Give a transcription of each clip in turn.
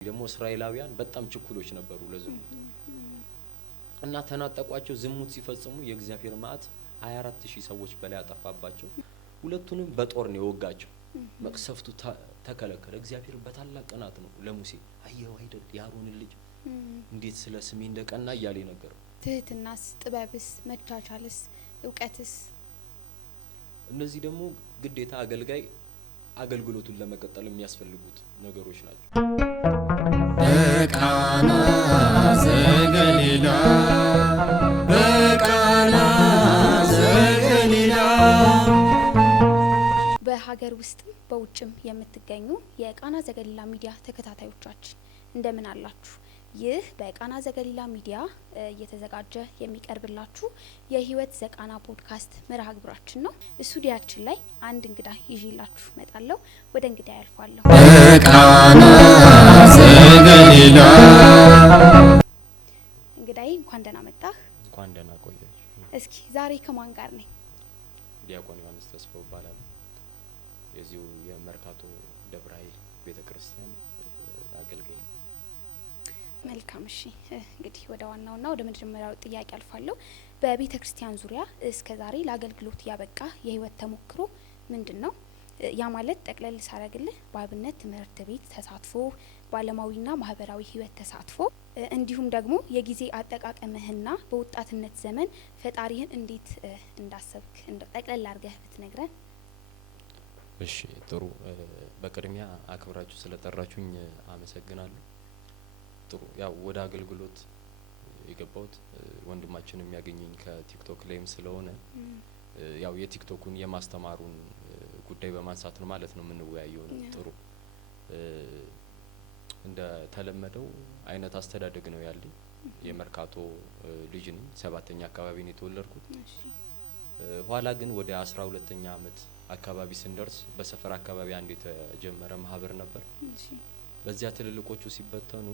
ደግሞ እስራኤላውያን በጣም ችኩሎች ነበሩ ለዝሙት እና ተናጠቋቸው። ዝሙት ሲፈጽሙ የእግዚአብሔር መዓት 24000 ሰዎች በላይ አጠፋባቸው። ሁለቱንም በጦር ነው የወጋቸው። መቅሰፍቱ ተከለከለ። እግዚአብሔር በታላቅ ቅናት ነው ለሙሴ አየው አይደል የአሮን ልጅ እንዴት ስለ ስሜ እንደቀና እያለ ነገር። ትህትናስ፣ ጥበብስ፣ መቻቻልስ፣ እውቀትስ እነዚህ ደግሞ ግዴታ አገልጋይ አገልግሎቱን ለመቀጠል የሚያስፈልጉት ነገሮች ናቸው። በቃና ዘገሊላ በቃና ዘገሊላ። በሀገር ውስጥም በውጭም የምትገኙ የቃና ዘገሊላ ሚዲያ ተከታታዮቻችን እንደምን አላችሁ? ይህ በቃና ዘገሊላ ሚዲያ እየተዘጋጀ የሚቀርብላችሁ የህይወት ዘቃና ፖድካስት መርሃ ግብራችን ነው። ስቱዲያችን ላይ አንድ እንግዳ ይዤላችሁ እመጣለሁ። ወደ እንግዳ ያልፋለሁ። በቃና ዘገሊላ እንግዳዬ እንኳን ደህና መጣህ። እንኳን ደህና ቆያችሁ። እስኪ ዛሬ ከማን ጋር ነኝ? ዲያቆን ዮሐንስ ተስፋው ይባላል። የዚሁ የመርካቶ ደብረ ኃይል ቤተክርስቲያን አገልጋይ ነው። መልካም። እሺ እንግዲህ ወደ ዋናውና ወደ መጀመሪያው ጥያቄ አልፋለሁ። በቤተ ክርስቲያን ዙሪያ እስከ ዛሬ ለአገልግሎት ያበቃ የህይወት ተሞክሮ ምንድን ነው? ያ ማለት ጠቅለል ሳረግልህ በአብነት ትምህርት ቤት ተሳትፎ፣ በዓለማዊና ማህበራዊ ህይወት ተሳትፎ እንዲሁም ደግሞ የጊዜ አጠቃቀምህና በወጣትነት ዘመን ፈጣሪህን እንዴት እንዳሰብክ ጠቅለል አድርገህ ብትነግረን። እሺ ጥሩ። በቅድሚያ አክብራችሁ ስለጠራችሁኝ አመሰግናለሁ። ጥሩ። ያው ወደ አገልግሎት የገባሁት ወንድማችን የሚያገኘኝ ከቲክቶክ ላይም ስለሆነ ያው የቲክቶኩን የማስተማሩን ጉዳይ በማንሳት ነው ማለት ነው የምንወያየው። ጥሩ። እንደ ተለመደው አይነት አስተዳደግ ነው ያለኝ። የመርካቶ ልጅ ነኝ። 7ኛ አካባቢ ነው የተወለድኩት። ኋላ ግን ወደ 12ኛ አመት አካባቢ ስንደርስ በሰፈር አካባቢ አንድ የተጀመረ ማህበር ነበር። በዚያ ትልልቆቹ ሲበተኑ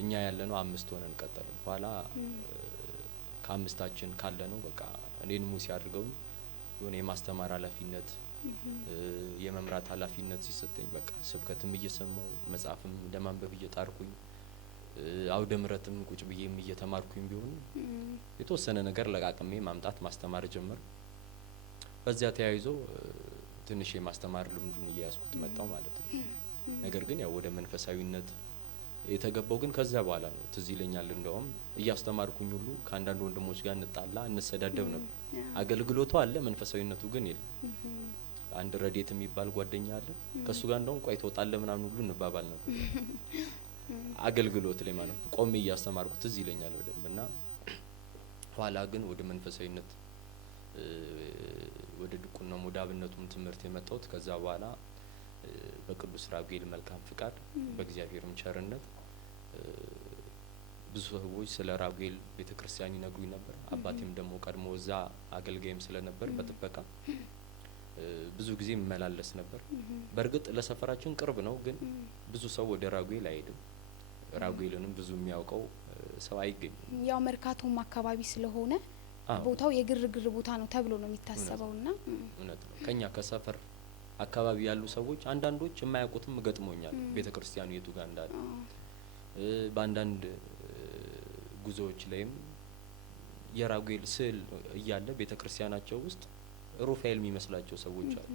እኛ ያለነው 5 ሆነን ቀጠልን። ኋላ ከአምስታችን ካለነው በቃ እኔን ሙሴ አድርገው የሆነ የማስተማር ኃላፊነት የመምራት ኃላፊነት ሲሰጠኝ በቃ ስብከትም እየሰማው መጽሐፍም ለማንበብ እየጣርኩኝ አውደ ምሕረትም ቁጭ ብዬም እየተማርኩኝ ቢሆን የተወሰነ ነገር ለቃቅሜ ማምጣት ማስተማር ጀመር። በዚያ ተያይዞ ትንሽ የማስተማር ልምዱን እያያዝኩት መጣው ማለት ነው። ነገር ግን ያው ወደ መንፈሳዊነት የተገባው ግን ከዛ በኋላ ነው። ትዝ ይለኛል እንደውም እያስተማርኩኝ ሁሉ ከአንዳንድ ወንድሞች ጋር እንጣላ እንሰዳደብ ነበር። አገልግሎቱ አለ፣ መንፈሳዊነቱ ግን የለም። አንድ ረዴት የሚባል ጓደኛ አለ። ከሱ ጋር እንደውም ቆይ ተወጣለ ምናምን ሁሉ እንባባል ነበር። አገልግሎት ላይ ማለት ነው ቆሜ እያስተማርኩ ትዝ ይለኛል በደንብ። እና ኋላ ግን ወደ መንፈሳዊነት ወደ ድቁናው ወደ አብነቱም ትምህርት የመጣሁት ከዛ በኋላ በቅዱስ ራጉኤል መልካም ፍቃድ በእግዚአብሔርም ቸርነት ብዙ ሰዎች ስለ ራጉኤል ቤተክርስቲያን ይነግሩኝ ነበር። አባቴም ደግሞ ቀድሞ እዛ አገልጋይም ስለነበር በጥበቃ ብዙ ጊዜ መመላለስ ነበር። በእርግጥ ለሰፈራችን ቅርብ ነው፣ ግን ብዙ ሰው ወደ ራጉኤል አይሄድም። ራጉኤልንም ብዙ የሚያውቀው ሰው አይገኝም። ያው መርካቶም አካባቢ ስለሆነ ቦታው የግርግር ቦታ ነው ተብሎ ነው የሚታሰበውና እውነት ነው። ከኛ ከሰፈር አካባቢ ያሉ ሰዎች አንዳንዶች የማያውቁትም ገጥሞኛል ቤተክርስቲያኑ የቱ ጋር እንዳለ። በአንዳንድ ጉዞዎች ላይም የራጉኤል ስዕል እያለ ቤተክርስቲያናቸው ውስጥ ሩፋኤል የሚመስላቸው ሰዎች አሉ።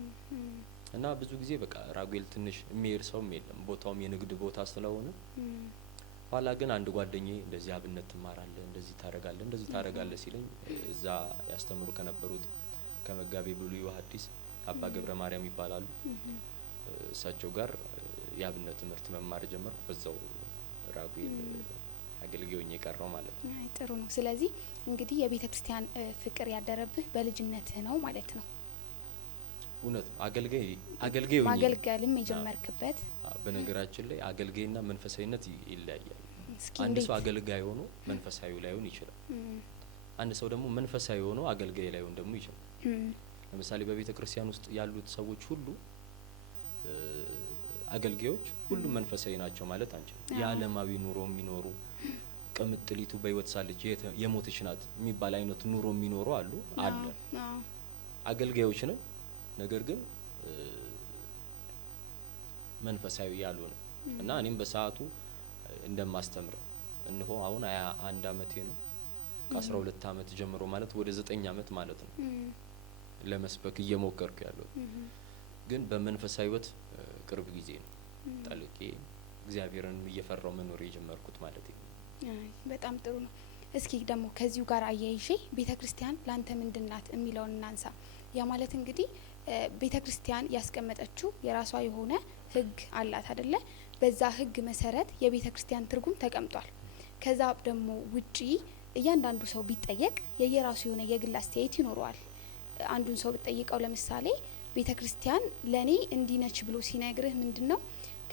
እና ብዙ ጊዜ በቃ ራጉኤል ትንሽ የሚሄድ ሰውም የለም፣ ቦታውም የንግድ ቦታ ስለሆነ። ኋላ ግን አንድ ጓደኛዬ እንደዚህ አብነት ትማራለህ፣ እንደዚህ ታረጋለህ፣ እንደዚህ ታረጋለህ ሲለኝ እዛ ያስተምሩ ከነበሩት ከመጋቤ ብሉይ ወሐዲስ አባ ገብረ ማርያም ይባላሉ። እሳቸው ጋር የአብነት ትምህርት መማር ጀመርኩ። በዛው ራጉኤል አገልጋዩኝ የቀረው ማለት ነው። አይ ጥሩ ነው። ስለዚህ እንግዲህ የቤተ ክርስቲያን ፍቅር ያደረብህ በልጅነትህ ነው ማለት ነው። እውነት ነው። አገልጋዩ ማገልገልም የጀመርክበት። በነገራችን ላይ አገልጋይና መንፈሳዊነት ይለያያል። አንድ ሰው አገልጋይ ሆኖ መንፈሳዊ ላይሆን ይችላል። አንድ ሰው ደግሞ መንፈሳዊ ሆኖ አገልጋይ ላይሆን ደግሞ ይችላል። ለምሳሌ በቤተ ክርስቲያን ውስጥ ያሉት ሰዎች ሁሉ አገልጋዮች ሁሉም መንፈሳዊ ናቸው ማለት አንችልም። የዓለማዊ ኑሮ የሚኖሩ ቅምጥሊቱ በህይወት ሳለች የሞተች ናት የሚባል አይነት ኑሮ የሚኖሩ አሉ። አገልጋዮች ነው፣ ነገር ግን መንፈሳዊ ያልሆነ እና እኔም በሰዓቱ እንደማስተምር እነሆ አሁን 21 አመቴ ነው። ከ12 አመት ጀምሮ ማለት ወደ 9 አመት ማለት ነው ለመስበክ እየሞከርኩ ያለው። ግን በመንፈሳዊ ህይወት ቅርብ ጊዜ ነው ጠልቄ እግዚአብሔርን እየፈራው መኖር የጀመርኩት ማለት ነው። በጣም ጥሩ ነው። እስኪ ደግሞ ከዚሁ ጋር አያይዤ ቤተክርስቲያን ላንተ ምንድናት የሚለውን እናንሳ። ያ ማለት እንግዲህ ቤተክርስቲያን ያስቀመጠችው የራሷ የሆነ ህግ አላት አይደለ? በዛ ህግ መሰረት የቤተክርስቲያን ትርጉም ተቀምጧል። ከዛ ደግሞ ውጪ እያንዳንዱ ሰው ቢጠየቅ የየራሱ የሆነ የግል አስተያየት ይኖረዋል። አንዱን ሰው ብትጠይቀው ለምሳሌ ቤተክርስቲያን ለኔ እንዲነች ብሎ ሲነግርህ ምንድነው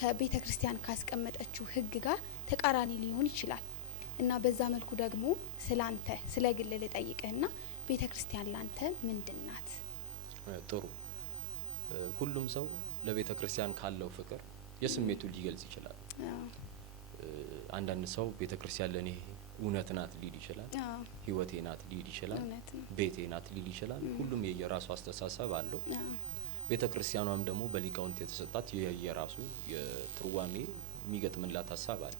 ከቤተክርስቲያን ካስቀመጠችው ህግ ጋር ተቃራኒ ሊሆን ይችላል። እና በዛ መልኩ ደግሞ ስላንተ ስለ ግል ልጠይቅህና ቤተክርስቲያን ላንተ ምንድናት? ጥሩ። ሁሉም ሰው ለቤተክርስቲያን ካለው ፍቅር የስሜቱን ሊገልጽ ይችላል። አንዳንድ ሰው ቤተክርስቲያን ለኔ እውነት ናት ሊል ይችላል። ህይወቴ ናት ሊል ይችላል። ቤቴ ናት ሊል ይችላል። ሁሉም የየራሱ አስተሳሰብ አለው። ቤተክርስቲያኗም ደግሞ በሊቃውንት የተሰጣት የየራሱ የትርጓሜ የሚገጥምላት ሀሳብ አለ።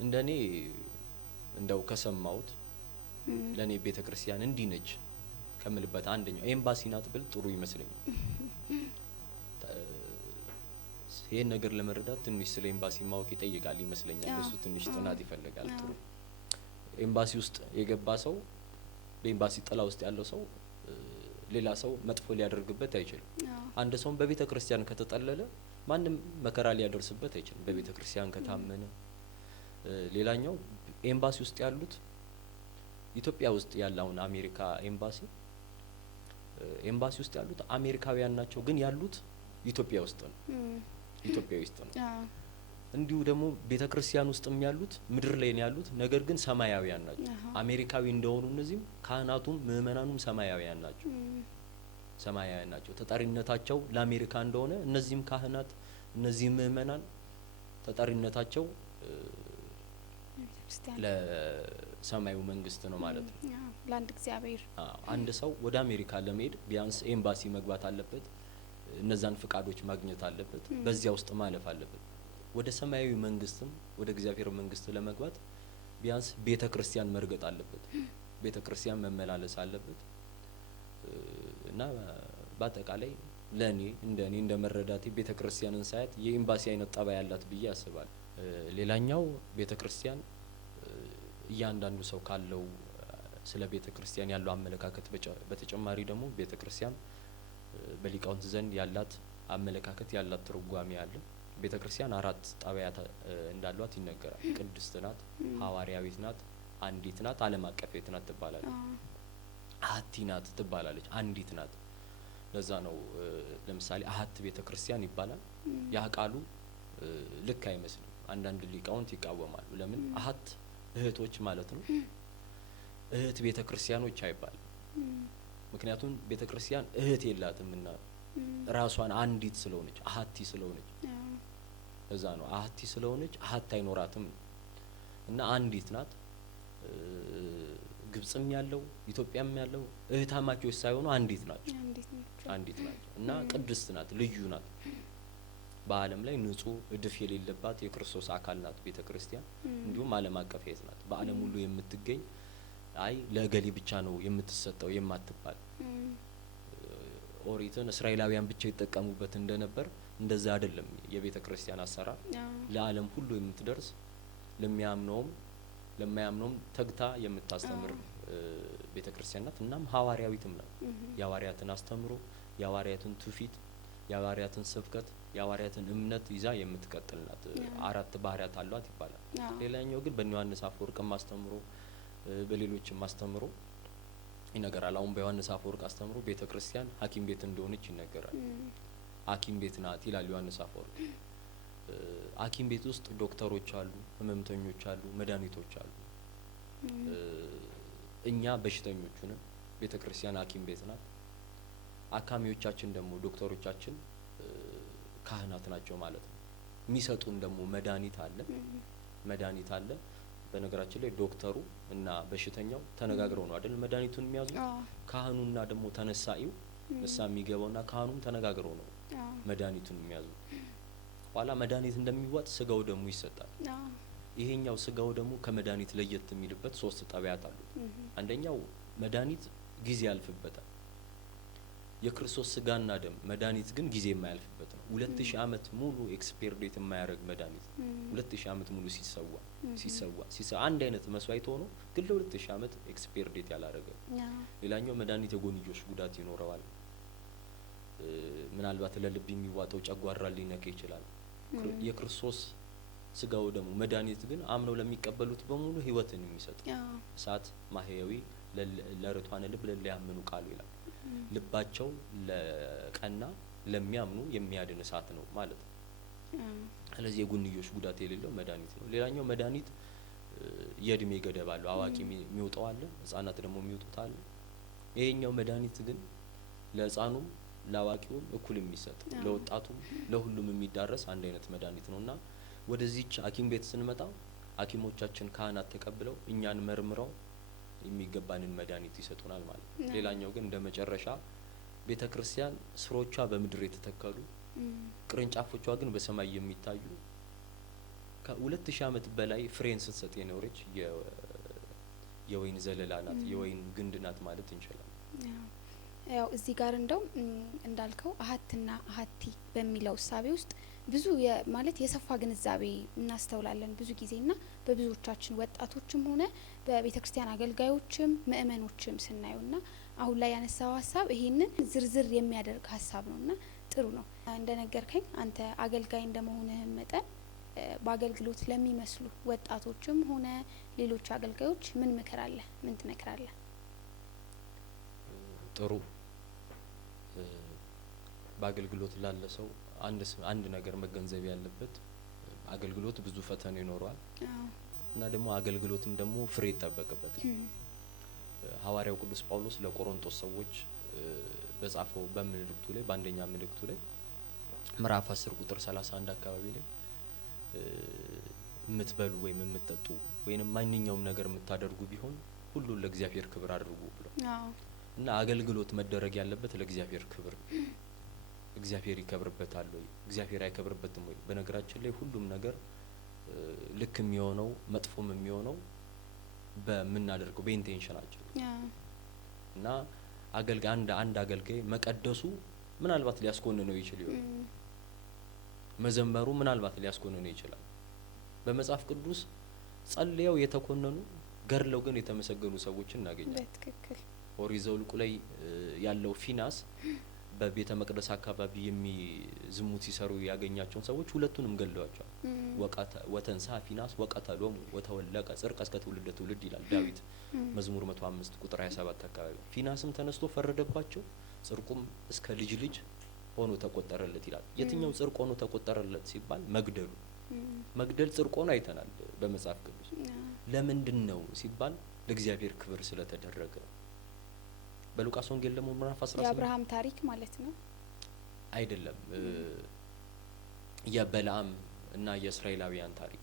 እንደኔ እንደው ከሰማሁት ለኔ ቤተክርስቲያን እንዲህ ነች ከምልበት አንደኛው ኤምባሲ ናት ብል ጥሩ ይመስለኛል። ይሄን ነገር ለመረዳት ትንሽ ስለ ኤምባሲ ማወቅ ይጠይቃል ይመስለኛል። እሱ ትንሽ ጥናት ይፈልጋል። ጥሩ ኤምባሲ ውስጥ የገባ ሰው በኤምባሲ ጥላ ውስጥ ያለው ሰው ሌላ ሰው መጥፎ ሊያደርግበት አይችልም። አንድ ሰው በቤተክርስቲያን ከተጠለለ ማንም መከራ ሊያደርስበት አይችልም በቤተክርስቲያን ከታመነ። ሌላኛው ኤምባሲ ውስጥ ያሉት ኢትዮጵያ ውስጥ ያለውን አሜሪካ ኤምባሲ ውስጥ ያሉት አሜሪካውያን ናቸው፣ ግን ያሉት ኢትዮጵያ ውስጥ ነው። ኢትዮጵያ ውስጥ ነው። እንዲሁ ደግሞ ቤተክርስቲያን ውስጥም ያሉት ምድር ላይ ነው ያሉት፣ ነገር ግን ሰማያውያን ናቸው። አሜሪካዊ እንደሆኑ እነዚህም ካህናቱም ምእመናኑም ሰማያውያን ናቸው። ሰማያውያን ናቸው። ተጠሪነታቸው ለአሜሪካ እንደሆነ እነዚህም ካህናት እነዚህም ምእመናን ተጠሪነታቸው ለሰማዩ መንግስት ነው ማለት ነው። ለአንድ እግዚአብሔር። አንድ ሰው ወደ አሜሪካ ለመሄድ ቢያንስ ኤምባሲ መግባት አለበት። እነዛን ፍቃዶች ማግኘት አለበት። በዚያ ውስጥ ማለፍ አለበት። ወደ ሰማያዊ መንግስትም ወደ እግዚአብሔር መንግስት ለመግባት ቢያንስ ቤተክርስቲያን መርገጥ አለበት። ቤተክርስቲያን መመላለስ አለበት። እና በአጠቃላይ ለኔ እንደ መረዳቴ ቤተክርስቲያንን ሳያት የኤምባሲ አይነት ጠባይ ያላት ብዬ አስባለሁ። ሌላኛው ቤተክርስቲያን እያንዳንዱ ሰው ካለው ስለ ቤተክርስቲያን ያለው አመለካከት በተጨማሪ ደግሞ ቤተክርስቲያን በሊቃውንት ዘንድ ያላት አመለካከት ያላት ትርጓሜ አለ። ቤተክርስቲያን 4 ጠባያት እንዳሏት ይነገራል። ቅድስት ናት፣ ሐዋርያዊት ናት፣ አንዲት ናት፣ ዓለም አቀፋዊት ናት ትባላለች። አሐቲ ናት ትባላለች፣ አንዲት ናት። ለዛ ነው ለምሳሌ አሐት ቤተክርስቲያን ይባላል። ያ ቃሉ ልክ አይመስልም። አንዳንድ ሊቃውንት ይቃወማሉ። ለምን አሐት እህቶች ማለት ነው። እህት ቤተክርስቲያኖች አይባልም። ምክንያቱም ቤተክርስቲያን እህት የላትምና ራሷን አንዲት ስለሆነች አሐቲ ስለሆነች እዛ ነው አሐቲ ስለሆነች አሐት አይኖራትም እና አንዲት ናት። ግብጽም ያለው ኢትዮጵያም ያለው እህታማቾች ሳይሆኑ አንዲት ናቸው። አንዲት ናቸው እና ቅድስት ናት፣ ልዩ ናት። በዓለም ላይ ንጹህ እድፍ የሌለባት የክርስቶስ አካል ናት ቤተክርስቲያን። እንዲሁም ዓለም አቀፋዊት ናት። በዓለም ሁሉ የምትገኝ ለገሌ ብቻ ነው የምትሰጠው የማትባል ኦሪትን እስራኤላውያን ብቻ ይጠቀሙበት እንደነበር እንደዛ አይደለም። የቤተክርስቲያን አሰራር ለዓለም ሁሉ የምትደርስ ለማያምነውም ተግታ የምታስተምር ቤተክርስቲያን ናት። እናም ሐዋርያዊትም ናት። የሐዋርያትን አስተምሮ፣ የሐዋርያትን ትውፊት፣ የሐዋርያትን ስብከት፣ የሐዋርያትን እምነት ይዛ የምትቀጥል ናት። 4 ባህሪያት አሏት ይባላል። ሌላኛው ግን በዮሐንስ አፈወርቅም አስተምሮ በሌሎችም አስተምሮ ይነገራል። አሁን በዮሐንስ አፈወርቅ አስተምሮ ቤተክርስቲያን ሐኪም ቤት እንደሆነች ይነገራል። ሐኪም ቤት ናት ይላል ዮሐንስ አፈወርቅ። ሐኪም ቤት ውስጥ ዶክተሮች አሉ፣ ህመምተኞች አሉ፣ መድኃኒቶች አሉ። እኛ በሽተኞቹ ነን። ቤተክርስቲያን ሐኪም ቤት ናት። አካሚዎቻችን ደግሞ ዶክተሮቻችን ካህናት ናቸው ማለት ነው። የሚሰጡን ደግሞ መድኃኒት አለ። በነገራችን ላይ ዶክተሩ እና በሽተኛው ተነጋግረው ነው አይደል መድኃኒቱን የሚያዙት። ካህኑና ደግሞ ተነሳኢው ንስሐ የሚገባውና ካህኑም ተነጋግረው ነው መድኃኒቱን የሚያዙት። ኋላ መድኃኒት እንደሚዋጥ ስጋው ደግሞ ይሰጣል። ይሄኛው ስጋው ደግሞ ከመድኃኒት ለየት የሚልበት 3 ጠባያት አሉ። አንደኛው መድኃኒት ጊዜ ያልፍበታል። የክርስቶስ ስጋና ደም መድኃኒት ግን ጊዜ የማያልፍበት ነው። 2000 ዓመት ሙሉ ኤክስፓየር ዴት የማያደርግ መድኃኒት 2000 ዓመት ሙሉ ሲሰዋ አንድ አይነት መስዋዕት ሆኖ ግን ለ2000 ዓመት ኤክስፓየር ዴት ያላረገ። ሌላኛው መድኃኒት የጎንዮሽ ጉዳት ይኖረዋል። ምናልባት ለልብ የሚዋጠው ጨጓራ ሊነካ ይችላል። የክርስቶስ ስጋው ደግሞ መድኃኒት ግን አምነው ለሚቀበሉት በሙሉ ህይወትን የሚሰጥ እሳት ማህያዊ ለርቷን ልብ ለሊያምኑ ቃሉ ይላል። ልባቸው ለቀና ለሚያምኑ የሚያድን እሳት ነው ማለት ነው። ስለዚህ የጎንዮሽ ጉዳት የሌለው መድኃኒት ነው። ሌላኛው መድኃኒት የእድሜ ገደብ አለው። አዋቂ የሚወጣው አለ፣ ህጻናት ደግሞ የሚወጡት አለ። ይሄኛው መድኃኒት ግን ለህፃኑም ለአዋቂውም እኩል የሚሰጥ ለወጣቱም ለሁሉም የሚዳረስ አንድ አይነት መድኃኒት ነውና ወደዚህች ሐኪም ቤት ስንመጣ ሐኪሞቻችን ካህናት ተቀብለው እኛን መርምረው የሚገባንን መድኃኒት ይሰጡናል ማለት ነው። ሌላኛው ግን እንደ መጨረሻ ቤተክርስቲያን ስሮቿ በምድር የተተከሉ ቅርንጫፎቿ ግን በሰማይ የሚታዩ ከ2000 ዓመት በላይ ፍሬን ስትሰጥ የኖረች የወይን ዘለላ ናት፣ የወይን ግንድ ናት ማለት እንችላለን። ያው እዚህ ጋር እንደው እንዳልከው አሀትና አሀቲ በሚለው እሳቤ ውስጥ ብዙ ማለት የሰፋ ግንዛቤ እናስተውላለን ብዙ ጊዜና በብዙዎቻችን ወጣቶችም ሆነ በቤተ ክርስቲያን አገልጋዮችም ምእመኖችም ስናየውና አሁን ላይ ያነሳው ሀሳብ ይሄንን ዝርዝር የሚያደርግ ሀሳብ ነውና ጥሩ ነው። እንደነገርከኝ አንተ አገልጋይ እንደመሆንህ መጠን በአገልግሎት ለሚመስሉ ወጣቶችም ሆነ ሌሎች አገልጋዮች ምን ምክር አለ? ምን ትመክራለህ? ጥሩ በአገልግሎት ላለ ሰው አንድ ነገር መገንዘብ ያለበት አገልግሎት ብዙ ፈተና ይኖረዋል እና ደግሞ አገልግሎትም ደግሞ ፍሬ ይጠበቅበታል። ሐዋርያው ቅዱስ ጳውሎስ ለቆሮንቶስ ሰዎች በጻፈው በመልእክቱ ላይ በአንደኛ መልእክቱ ላይ ምዕራፍ 10 ቁጥር 31 አካባቢ ላይ የምትበሉ ወይም የምትጠጡ ወይም ማንኛውም ነገር የምታደርጉ ቢሆን ሁሉን ለእግዚአብሔር ክብር አድርጉ ብሎ እና አገልግሎት መደረግ ያለበት ለእግዚአብሔር ክብር። እግዚአብሔር ይከብርበታል ወይ? እግዚአብሔር አይከብርበትም ወይ? በነገራችን ላይ ሁሉም ነገር ልክ የሚሆነው መጥፎም የሚሆነው በምናደርገው በኢንቴንሽናችን እና አንድ አገልጋይ መቀደሱ ምናልባት ሊያስኮንነው ይችል ይሆናል። መዘመሩ ምናልባት ሊያስኮንነው ይችላል። በመጽሐፍ ቅዱስ ጸልየው የተኮነኑ ገድለው ግን የተመሰገኑ ሰዎችን እናገኛለን። በትክክል ኦሪት ዘኍልቍ ላይ ያለው ፊናስ በቤተ መቅደስ አካባቢ ዝሙት ሲሰሩ ያገኛቸውን ሰዎች ሁለቱንም ገድለዋቸዋል። ወተንሳ ፊናስ ወቀተሎሙ ወተወለቀ ጽድቀ እስከ ትውልደ ትውልድ ይላል ዳዊት መዝሙር 105 ቁጥር 27 አካባቢ። ፊናስም ተነስቶ ፈረደባቸው፣ ጽድቁም እስከ ልጅ ልጅ ሆኖ ተቆጠረለት ይላል። የትኛው ጽድቅ ሆኖ ተቆጠረለት ሲባል መግደል ጽድቅ ሆኖ አይተናል በመጽሐፍ ቅዱስ። ለምንድን ነው ሲባል ለእግዚአብሔር ክብር ስለተደረገ ነው። በሉቃስ ወንጌል ደግሞ ምዕራፍ 18 የአብርሃም ታሪክ ማለት ነው አይደለም፣ የበለዓም እና የእስራኤላውያን ታሪክ።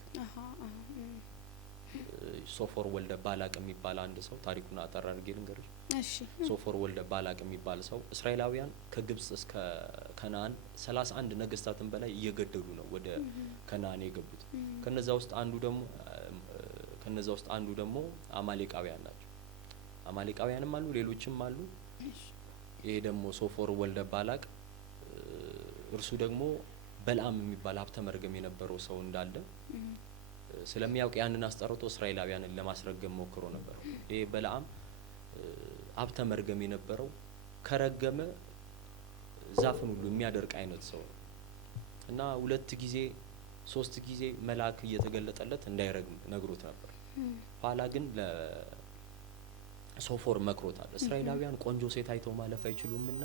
ሶፎር ወልደ ባላቅ የሚባል አንድ ሰው ታሪኩን አጠር አድርጌ ልንገርሽ። እሺ። ሶፎር ወልደ ባላቅ የሚባል ሰው እስራኤላውያን ከግብጽ እስከ ከነአን 31 ነገስታትን በላይ እየገደሉ ነው ወደ ከነአን የገቡት። ከነዛ ውስጥ አንዱ ደግሞ አማሌቃውያን ናቸው። አማሌቃውያንም አሉ፣ ሌሎችም አሉ። ይሄ ደግሞ ሶፎር ወልደ ባላቅ እርሱ ደግሞ በለዓም የሚባል ሀብተ መርገም የነበረው ሰው እንዳለ ስለሚያውቅ ያንን አስጠርቶ እስራኤላውያንን ለማስረገም ሞክሮ ነበር። ይሄ በለዓም ሀብተ መርገም የነበረው ከረገመ ዛፍን ሁሉ የሚያደርቅ አይነት ሰው ነው እና 2 ጊዜ 3 ጊዜ መልአክ እየተገለጠለት እንዳይረግም ነግሮት ነበር። ኋላ ግን ሶፎር መክሮታል። እስራኤላውያን ቆንጆ ሴት አይተው ማለፍ አይችሉምና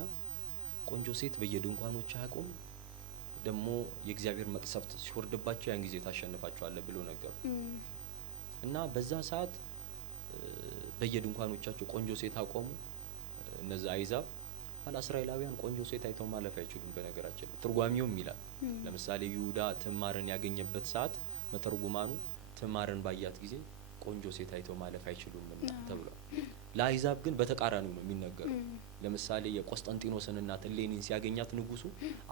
ቆንጆ ሴት በየድንኳኖች አያውቁም፣ ደግሞ የእግዚአብሔር መቅሰፍት ሲወርድባቸው ያን ጊዜ ታሸንፋቸዋለህ ብሎ ነገሩ እና በዛ ሰዓት በየድንኳኖቻቸው ቆንጆ ሴት አቆሙ እነዛ አይዛብ። ኋላ እስራኤላውያን ቆንጆ ሴት አይተው ማለፍ አይችሉም። በነገራችን ትርጓሜውም ይላል ለምሳሌ ይሁዳ ትዕማርን ያገኘበት ሰዓት መተርጉማኑ ትዕማርን ባያት ጊዜ ቆንጆ ሴት አይተው ማለፍ አይችሉምና ተብሏል። ለአሕዛብ ግን በተቃራኒው ነው የሚነገረው። ለምሳሌ የቆስጠንጢኖስን እናት እሌኒን ሲያገኛት ንጉሱ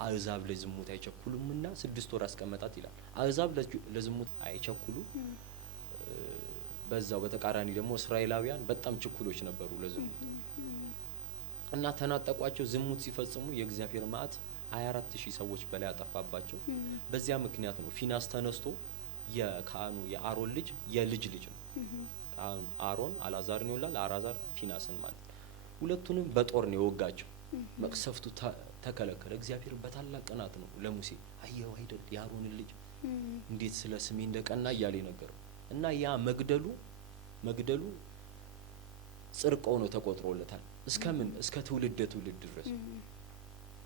አሕዛብ ለዝሙት አይቸኩሉምና 6 ወር አስቀመጣት ይላል። አሕዛብ ለዝሙት አይቸኩሉ፣ በዛው በተቃራኒ ደግሞ እስራኤላውያን በጣም ችኩሎች ነበሩ ለዝሙት እና ተናጠቋቸው። ዝሙት ሲፈጽሙ የእግዚአብሔር መዓት 24000 ሰዎች በላይ አጠፋባቸው። በዚያ ምክንያት ነው ፊናስ ተነስቶ የካህኑ የአሮን ልጅ የልጅ ልጅ ነው ካህኑ አሮን አልዓዛርን ይወላል፣ አልዓዛር ፊናስን ማለት ነው። ሁለቱንም በጦር ነው የወጋቸው። መቅሰፍቱ ተከለከለ። እግዚአብሔር በታላቅ ቅናት ነው ለሙሴ አየው አይደል የአሮንን ልጅ እንዴት ስለ ስሜ እንደቀና እያለ ነገረው እና ያ መግደሉ ጽድቅ ሆኖ ተቆጥሮለታል። እስከምን እስከ ትውልደ ትውልድ ድረስ።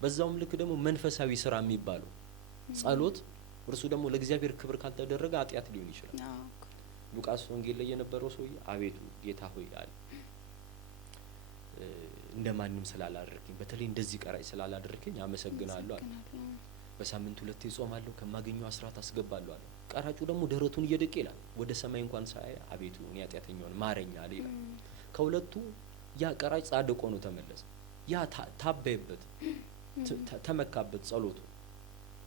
በዛውም ልክ ደግሞ መንፈሳዊ ስራ የሚባለው ጸሎት፣ እርሱ ደግሞ ለእግዚአብሔር ክብር ካልተደረገ ኃጢአት ሊሆን ይችላል። ሉቃስ ወንጌል ላይ የነበረው ሰውዬ አቤቱ ጌታ ሆይ አለ እንደማንም ስላላደረከኝ፣ በተለይ እንደዚህ ቀራጭ ስላላደረከኝ አመሰግናለሁ አለ። በሳምንት 2 ጾማለሁ፣ ከማገኘው አስራት አስገባለሁ አለ። ቀራጩ ደግሞ ደረቱን እየደቀ ይላል ወደ ሰማይ እንኳን ሳያይ አቤቱ እኔ ኃጢአተኛውን ማረኝ አለ ይላል። ከሁለቱ ያ ቀራጭ ጻድቅ ሆኖ ተመለሰ። ያ ታበየበት ተመካበት ጸሎቱ።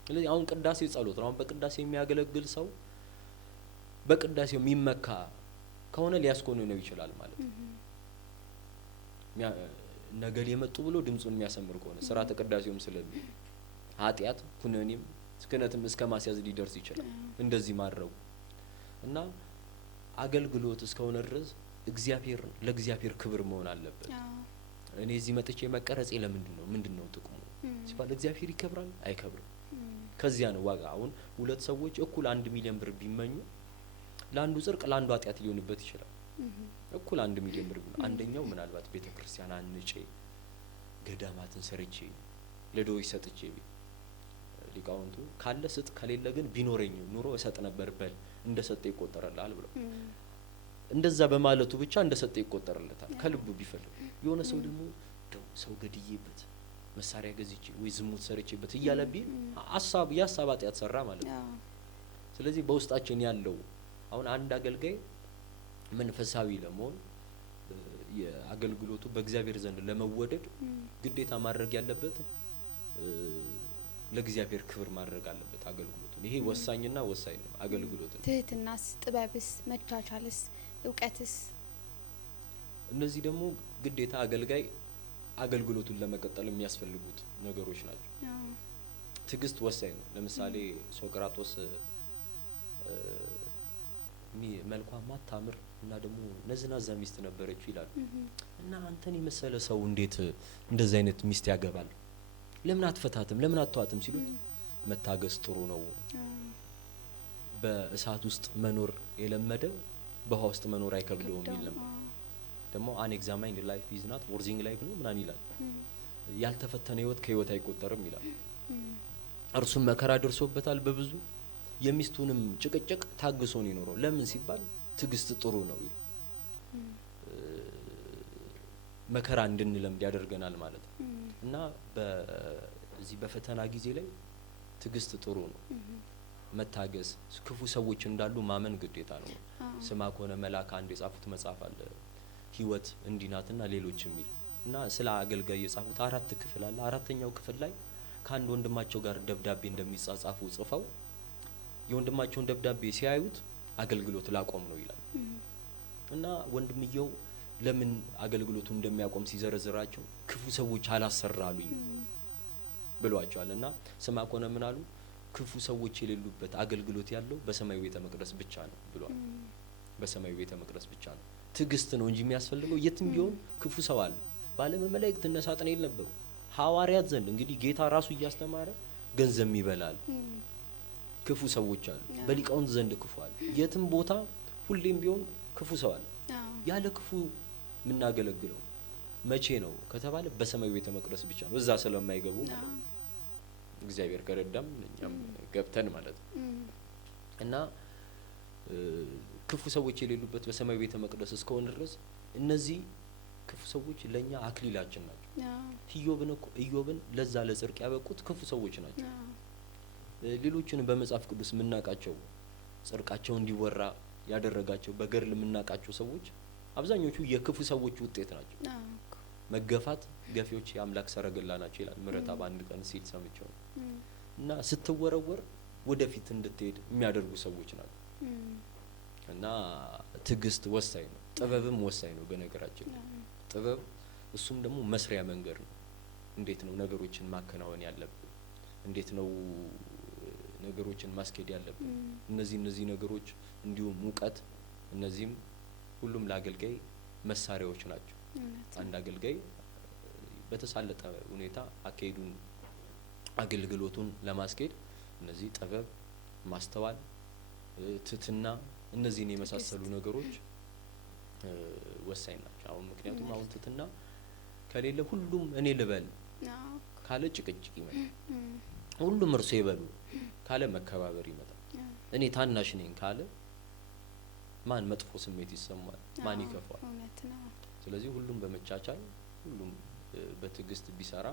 ስለዚህ አሁን ቅዳሴ ጸሎት ነው። አሁን በቅዳሴ የሚያገለግል ሰው በቅዳሴው የሚመካ ከሆነ ሊያስኮንነው ይችላል ማለት ነው። ነገል የመጡ ብሎ ድምጹን የሚያሰምር ከሆነ ስርዓተ ቅዳሴውም ስለሚል ኃጢአት ኩነኔም ክህነትም እስከ ማስያዝ ሊደርስ ይችላል እንደዚህ ማድረጉ እና አገልግሎት እስከሆነ ድረስ ለእግዚአብሔር ክብር መሆን አለበት። እኔ እዚህ መጥቼ መቀረጼ ለምንድን ነው ምንድነው ጥቅሙ ሲባል እግዚአብሔር ይከብራል አይከብርም? ከዚያ ነው ዋጋ። አሁን ሁለት ሰዎች እኩል 1 ሚሊዮን ብር ቢመኙ ለአንዱ ጽድቅ ለአንዱ ኃጢአት ሊሆንበት ይችላል። እኩል 1 ሚሊዮን ብር ቢሆን አንደኛው ምናልባት ቤተክርስቲያን አንጬ ገዳማትን ሰርቼ ለድሆች ሰጥቼ ሊቃውንቱ ካለ ስጥ ከሌለ ግን ቢኖረኝ ኑሮ እሰጥ ነበር በል እንደሰጠ ይቆጠራል ብለው እንደዛ በማለቱ ብቻ እንደሰጠ ይቆጠርለታል ከልቡ ቢፈልግ። የሆነ ሰው ደግሞ ሰው ገድዬበት መሳሪያ ገዝቼ ወይ ዝሙት ሰርቼበት እያለ ቢል የሀሳብ ኃጢአት ሰራ ማለት ነው። ስለዚህ በውስጣችን ያለው አሁን አንድ አገልጋይ መንፈሳዊ ለመሆን የአገልግሎቱ በእግዚአብሔር ዘንድ ለመወደድ ግዴታ ማድረግ ያለበት ለእግዚአብሔር ክብር ማድረግ አለበት አገልግሎቱን። ይሄ ወሳኝና ወሳኝ ነው አገልግሎትን። ትህትናስ፣ ጥበብስ፣ መቻቻልስ፣ እውቀትስ እነዚህ ደግሞ ግዴታ አገልጋይ አገልግሎቱን ለመቀጠል የሚያስፈልጉት ነገሮች ናቸው። ትዕግስት ወሳኝ ነው። ለምሳሌ ሶቅራጦስ መልኳ ማታምር እና ደግሞ ነዝናዛ ሚስት ነበረችው ይላሉ። እና አንተን የመሰለ ሰው እንዴት እንደዚህ አይነት ሚስት ያገባል? ለምን አትፈታትም? ለምን አትተዋትም? ሲሉት መታገስ ጥሩ ነው። በእሳት ውስጥ መኖር የለመደ በውሃ ውስጥ መኖር አይከብደውም ይላል። ደግሞ አንኤግዛማይንድ ላይፍ ኢዝ ናት ወርዚንግ ላይፍ ነው ምናምን ይላል። ያልተፈተነ ህይወት ከህይወት አይቆጠርም ይላል። እርሱም መከራ ደርሶበታል በብዙ የሚስቱንም ጭቅጭቅ ታግሶ ነው የኖረው። ለምን ሲባል ትዕግስት ጥሩ ነው ይላል። መከራ እንድንለምድ ያደርገናል ማለት ነው። እና በዚህ በፈተና ጊዜ ላይ ትዕግስት ጥሩ ነው። መታገስ፣ ክፉ ሰዎች እንዳሉ ማመን ግዴታ ነው። ስምዐ ኮነ መልአከ አንድ የጻፉት መጽሐፍ አለ ህይወት እንዲናትና ሌሎች የሚል እና ስለ አገልጋይ የጻፉት 4 ክፍል አለ። 4ኛው ክፍል ላይ ከአንድ ወንድማቸው ጋር ደብዳቤ እንደሚጻጻፉ ጽፈው የወንድማቸውን ደብዳቤ ሲያዩት አገልግሎት ላቆም ነው ይላል። እና ወንድምየው ለምን አገልግሎቱ እንደሚያቆም ሲዘረዝራቸው ክፉ ሰዎች አላሰራሉኝ ብሏቸዋል። እና ስምዐ ኮነ ምን አሉ? ክፉ ሰዎች የሌሉበት አገልግሎት ያለው በሰማያዊ ቤተ መቅደስ ብቻ ነው ብሏል። በሰማያዊ ቤተ መቅደስ ብቻ ነው። ትዕግስት ነው እንጂ የሚያስፈልገው የትም ቢሆን ክፉ ሰው አለ። በዓለመ መላእክት እነ ሳጥናኤል ነበሩ። ሐዋርያት ዘንድ እንግዲህ ጌታ ራሱ እያስተማረ ገንዘብ ይበላል ክፉ ሰዎች አሉ። በሊቃውንት ዘንድ ክፉ አለ። የትም ቦታ ሁሌም ቢሆን ክፉ ሰው አለ። ያለ ክፉ የምናገለግለው መቼ ነው ከተባለ በሰማያዊ ቤተ መቅደስ ብቻ ነው። እዛ ስለማይገቡ እግዚአብሔር ከረዳም እኛም ገብተን ማለት ነው። እና ክፉ ሰዎች የሌሉበት በሰማያዊ ቤተ መቅደስ እስከሆነ ድረስ እነዚህ ክፉ ሰዎች ለኛ አክሊላችን ናቸው። ኢዮብን ለዛ ለጽድቅ ያበቁት ክፉ ሰዎች ናቸው። ሌሎችንም በመጽሐፍ ቅዱስ የምናውቃቸው ጽድቃቸው እንዲወራ ያደረጋቸው በገድል የምናውቃቸው ሰዎች አብዛኞቹ የክፉ ሰዎች ውጤት ናቸው። መገፋት ገፊዎች የአምላክ ሰረገላ ናቸው ይላል ምረታ በአንድ ቀን ሲል ሰምቼው እና ስትወረወር ወደፊት እንድትሄድ የሚያደርጉ ሰዎች ናቸው። እና ትዕግስት ወሳኝ ነው፣ ጥበብም ወሳኝ ነው። በነገራችን ጥበብ እሱም ደግሞ መስሪያ መንገድ ነው። እንዴት ነው ነገሮችን ማከናወን ያለብን? እንዴት ነው ነገሮችን ማስኬድ ያለብን? እነዚህ ነገሮች እንዲሁም ሙቀት፣ እነዚህም ሁሉም ለአገልጋይ መሳሪያዎች ናቸው። አንድ አገልጋይ በተሳለጠ ሁኔታ አካሄዱን አገልግሎቱን ለማስኬድ እነዚህ ጥበብ፣ ማስተዋል፣ ትህትና እነዚህን የመሳሰሉ ነገሮች ወሳኝ ናቸው። አሁን ምክንያቱም አሁን ትህትና ከሌለ ሁሉም እኔ ልበል ካለ ጭቅጭቅ ይመጣል። ሁሉም እርሶ ይበሉ ካለ መከባበር ይመጣል። እኔ ታናሽ ነኝ ካለ ማን መጥፎ ስሜት ይሰማል? ማን ይከፋል? ስለዚህ ሁሉም በመቻቻል ሁሉም በትዕግስት ቢሰራ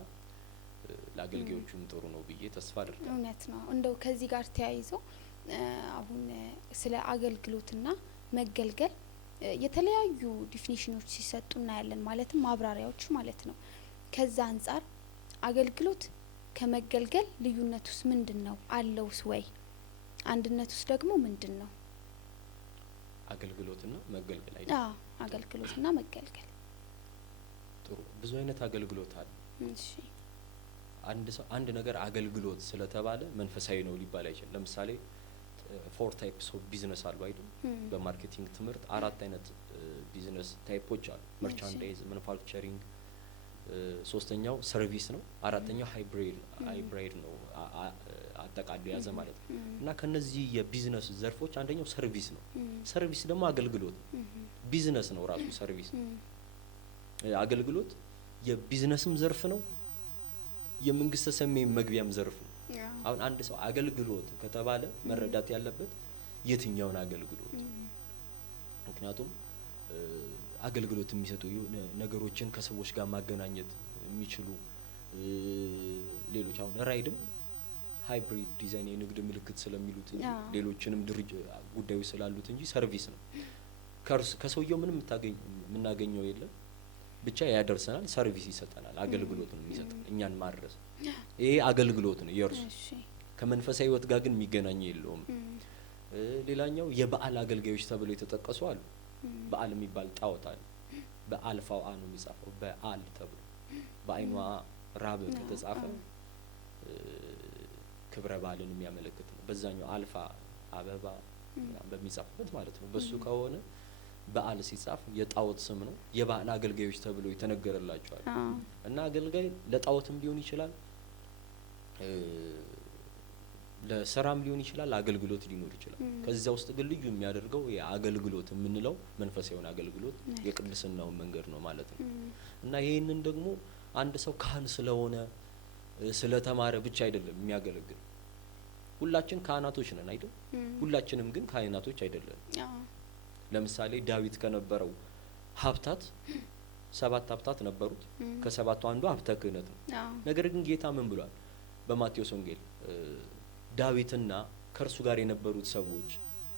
ለአገልጋዮቹም ጥሩ ነው ብዬ ተስፋ አድርጋለሁ። እውነት ነው። እንደው ከዚህ ጋር ተያይዞ አሁን ስለ አገልግሎትና መገልገል የተለያዩ ዲፊኒሽኖች ሲሰጡ እናያለን፣ ማለትም ማብራሪያዎች ማለት ነው። ከዛ አንጻር አገልግሎት ከመገልገል ልዩነቱስ ምንድነው? አለውስ ወይ? አንድነቱስ ደግሞ ምንድነው? አገልግሎትና መገልገል አይደል? አገልግሎትና መገልገል ጥሩ። ብዙ አይነት አገልግሎት አለ። እሺ አንድ ነገር አገልግሎት ስለተባለ መንፈሳዊ ነው ሊባል አይችልም። ለምሳሌ 4 ታይፕስ ኦፍ ቢዝነስ አሉ አይደል? በማርኬቲንግ ትምህርት 4 አይነት ቢዝነስ ታይፖች አሉ። መርቻንዳይዝ፣ ማኑፋክቸሪንግ፣ ሶስተኛው ሰርቪስ ነው፣ አራተኛው ሃይብሪድ ነው አጠቃላይ ያዘ ማለት ነው። እና ከነዚህ የቢዝነስ ዘርፎች አንደኛው ሰርቪስ ነው። ሰርቪስ ደግሞ አገልግሎት ነው። ቢዝነስ ነው ራሱ ሰርቪስ። አገልግሎት የቢዝነስም ዘርፍ ነው፣ የመንግስተ ሰማይ መግቢያም ዘርፍ ነው። አሁን አንድ ሰው አገልግሎት ከተባለ መረዳት ያለበት የትኛውን አገልግሎት። ምክንያቱም አገልግሎት የሚሰጡ ነገሮችን ከሰዎች ጋር ማገናኘት የሚችሉ ሌሎች አሁን ራይድም ሃይብሪድ ዲዛይን የንግድ ምልክት ስለሚሉት እንጂ ሌሎችንም ጉዳዮች ስላሉት እንጂ ሰርቪስ ነው። ከሰውየው ምንም የምናገኘው የለም፣ ብቻ ያደርሰናል፣ ሰርቪስ ይሰጠናል፣ አገልግሎት ነው የሚሰጠን እኛን ማድረስ። ይሄ አገልግሎት ነው የእርሱ። ከመንፈሳዊ ህይወት ጋር ግን የሚገናኝ የለውም። ሌላኛው የበዓል አገልጋዮች ተብለው የተጠቀሱ አሉ። በዓል የሚባል ጣዖት አለ። በአልፋው አ ነው የሚጻፈው በዓል ተብሎ በአይኗ ራብ ከተጻፈ ክብረ በዓልን የሚያመለክት ነው። በዛኛው አልፋ አበባ በሚጻፍበት ማለት ነው። በሱ ከሆነ በዓል ሲጻፍ የጣዖት ስም ነው። የበዓል አገልጋዮች ተብሎ የተነገረላቸዋል። እና አገልጋይ ለጣዖትም ሊሆን ይችላል፣ ለስራም ሊሆን ይችላል፣ አገልግሎት ሊኖር ይችላል። ከዚያ ውስጥ ግን ልዩ የሚያደርገው የአገልግሎት የምንለው መንፈሳዊውን አገልግሎት የቅድስናውን መንገድ ነው ማለት ነው። እና ይሄንን ደግሞ አንድ ሰው ካህን ስለሆነ ስለተማረ ብቻ አይደለም የሚያገለግል። ሁላችን ካህናቶች ነን አይደል? ሁላችንም ግን ካህናቶች አይደለም። ለምሳሌ ዳዊት ከነበረው ሀብታት 7 ሀብታት ነበሩት። ከ7ቱ አንዱ ሀብተ ክህነት ነው። ነገር ግን ጌታ ምን ብሏል? በማቴዎስ ወንጌል ዳዊትና ከእርሱ ጋር የነበሩት ሰዎች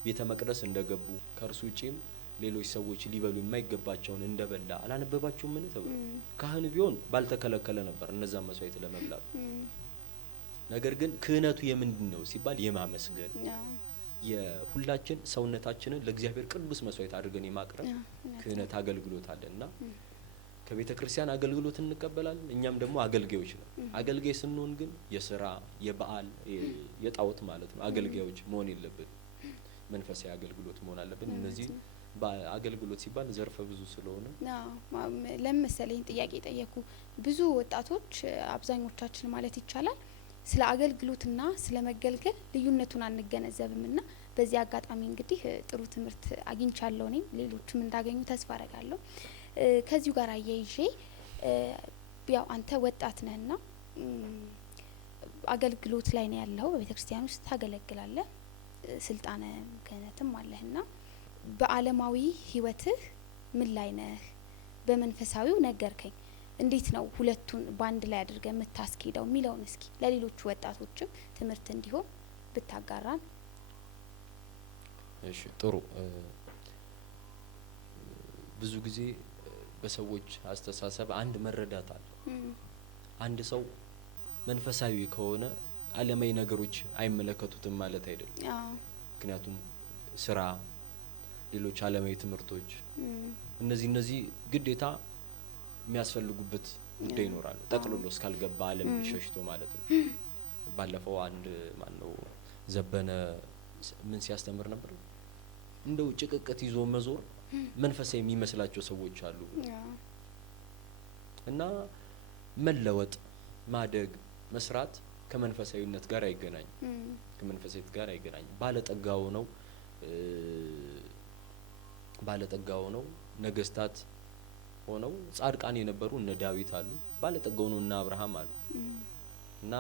ቤተ መቅደስ እንደገቡ ከእርሱ ውጪም ሌሎች ሰዎች ሊበሉ የማይገባቸውን እንደበላ አላነበባችሁም? ምን ተብሎ ካህን ቢሆን ባልተከለከለ ነበር እነዛን መስዋዕት ለመብላት። ነገር ግን ክህነቱ የምንድን ነው ሲባል የማመስገን የሁላችን ሰውነታችንን ለእግዚአብሔር ቅዱስ መስዋዕት አድርገን የማቅረብ ክህነት አገልግሎት አለና ከቤተ ክርስቲያን አገልግሎት እንቀበላለን። እኛም ደግሞ አገልጋዮች ነው። አገልጋይ ስንሆን ግን የስራ የበዓል የጣዖት ማለት ነው አገልጋዮች መሆን የለብን። መንፈሳዊ አገልግሎት መሆን አለብን። እነዚህ አገልግሎት ሲባል ዘርፈ ብዙ ስለሆነ ለምሳሌ ጥያቄ ጠየቁ ብዙ ወጣቶች አብዛኞቻችን ማለት ይቻላል ስለ አገልግሎትና ስለ መገልገል ልዩነቱን አንገነዘብምና በዚህ አጋጣሚ እንግዲህ ጥሩ ትምህርት አግኝቻለሁ። እኔም ሌሎችም እንዳገኙ ተስፋ አረጋለሁ። ከዚሁ ጋር አያይዤ ያው አንተ ወጣት ነህና አገልግሎት ላይ ነው ያለው፣ በቤተክርስቲያን ውስጥ ታገለግላለህ፣ ስልጣነ ክህነትም አለህና በአለማዊ ህይወትህ ምን ላይ ነህ? በመንፈሳዊው ነገርከኝ። እንዴት ነው ሁለቱን ባንድ ላይ አድርገህ የምታስኬደው የሚለውን እስኪ ለሌሎቹ ወጣቶችም ትምህርት እንዲሆን ብታጋራን። እሺ ጥሩ። ብዙ ጊዜ በሰዎች አስተሳሰብ አንድ መረዳት አለ። አንድ ሰው መንፈሳዊ ከሆነ ዓለማዊ ነገሮች አይመለከቱትም ማለት አይደለም። ምክንያቱም ስራ፣ ሌሎች ዓለማዊ ትምህርቶች እነዚህ ግዴታ የሚያስፈልጉበት ጉዳይ ይኖራል። ጠቅልሎ እስካልገባ ዓለም ሸሽቶ ማለት ነው። ባለፈው አንድ ማነው ዘበነ ምን ሲያስተምር ነበር? እንደው ጭቅቅት ይዞ መዞር መንፈሳዊ የሚመስላቸው ሰዎች አሉ። እና መለወጥ፣ ማደግ፣ መስራት ከመንፈሳዊነት ጋር አይገናኝም። ከመንፈሳዊነት ጋር አይገናኝም። ባለጠጋ ሆነው ነገስታት ሆነው ጻድቃን የነበሩ እነ ዳዊት አሉ። ባለጠጋ ሆነው እነ አብርሃም አሉ። እና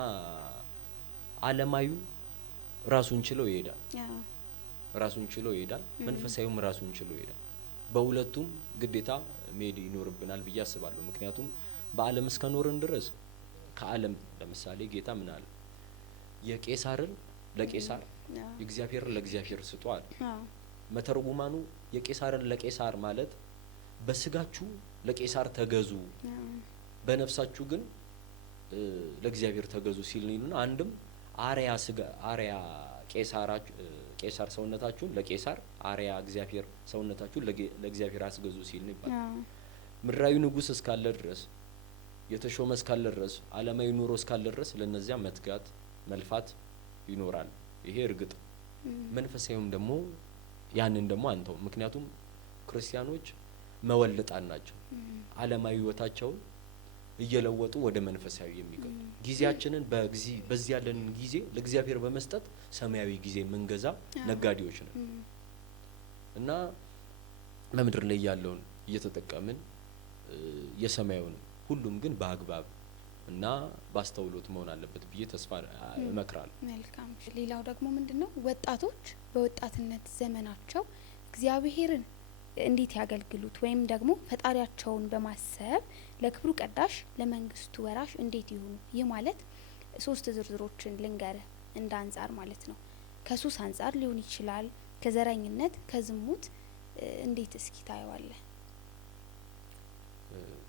ዓለማዊው ራሱን ችሎ ይሄዳል። መንፈሳዊውም ራሱን ችሎ ይሄዳል። በሁለቱም ግዴታ መሄድ ይኖርብናል ብዬ አስባለሁ። ምክንያቱም በዓለም እስከኖርን ድረስ ከዓለም ለምሳሌ ጌታ ምን አለ? የቄሳርን ለቄሳር የእግዚአብሔርን ለእግዚአብሔር ስጡ አለ። መተርጉማኑ የቄሳርን ለቄሳር ማለት በስጋችሁ ለቄሳር ተገዙ፣ በነፍሳችሁ ግን ለእግዚአብሔር ተገዙ ሲል ነውና አንድም አርያ ቄሳር ሰውነታችሁን ለቄሳር፣ አርያ እግዚአብሔር ሰውነታችሁን ለእግዚአብሔር አስገዙ ሲል ነው ይባላል። ምድራዊ ንጉስ እስካለ ድረስ የተሾመ እስካለ ድረስ ዓለማዊ ኑሮ እስካለ ድረስ ለነዚያ መትጋት መልፋት ይኖራል። ይሄ እርግጥ። መንፈሳዊም ደግሞ ያንን ደግሞ አንተው። ምክንያቱም ክርስቲያኖች መወልጣን ናቸው። ዓለማዊ ህይወታቸውን እየለወጡ ወደ መንፈሳዊ የሚገቡ ጊዜያችንን በዚህ ያለንን ጊዜ ለእግዚአብሔር በመስጠት ሰማያዊ ጊዜ የምንገዛ ነጋዴዎች ነን እና በምድር ላይ ያለውን እየተጠቀምን የሰማዩን ሁሉም ግን በአግባብ እና ባስተውሎት መሆን አለበት ብዬ ተስፋ እመክራለሁ። መልካም። ሌላው ደግሞ ምንድነው ወጣቶች በወጣትነት ዘመናቸው እግዚአብሔርን እንዴት ያገልግሉት ወይም ደግሞ ፈጣሪያቸውን በማሰብ ለክብሩ ቀዳሽ ለመንግስቱ ወራሽ እንዴት ይሁኑ? ይህ ማለት 3 ዝርዝሮችን ልንገርህ እንደ አንጻር ማለት ነው። ከሱስ አንጻር ሊሆን ይችላል፣ ከዘረኝነት፣ ከዝሙት እንዴት እስኪ ታየዋለህ?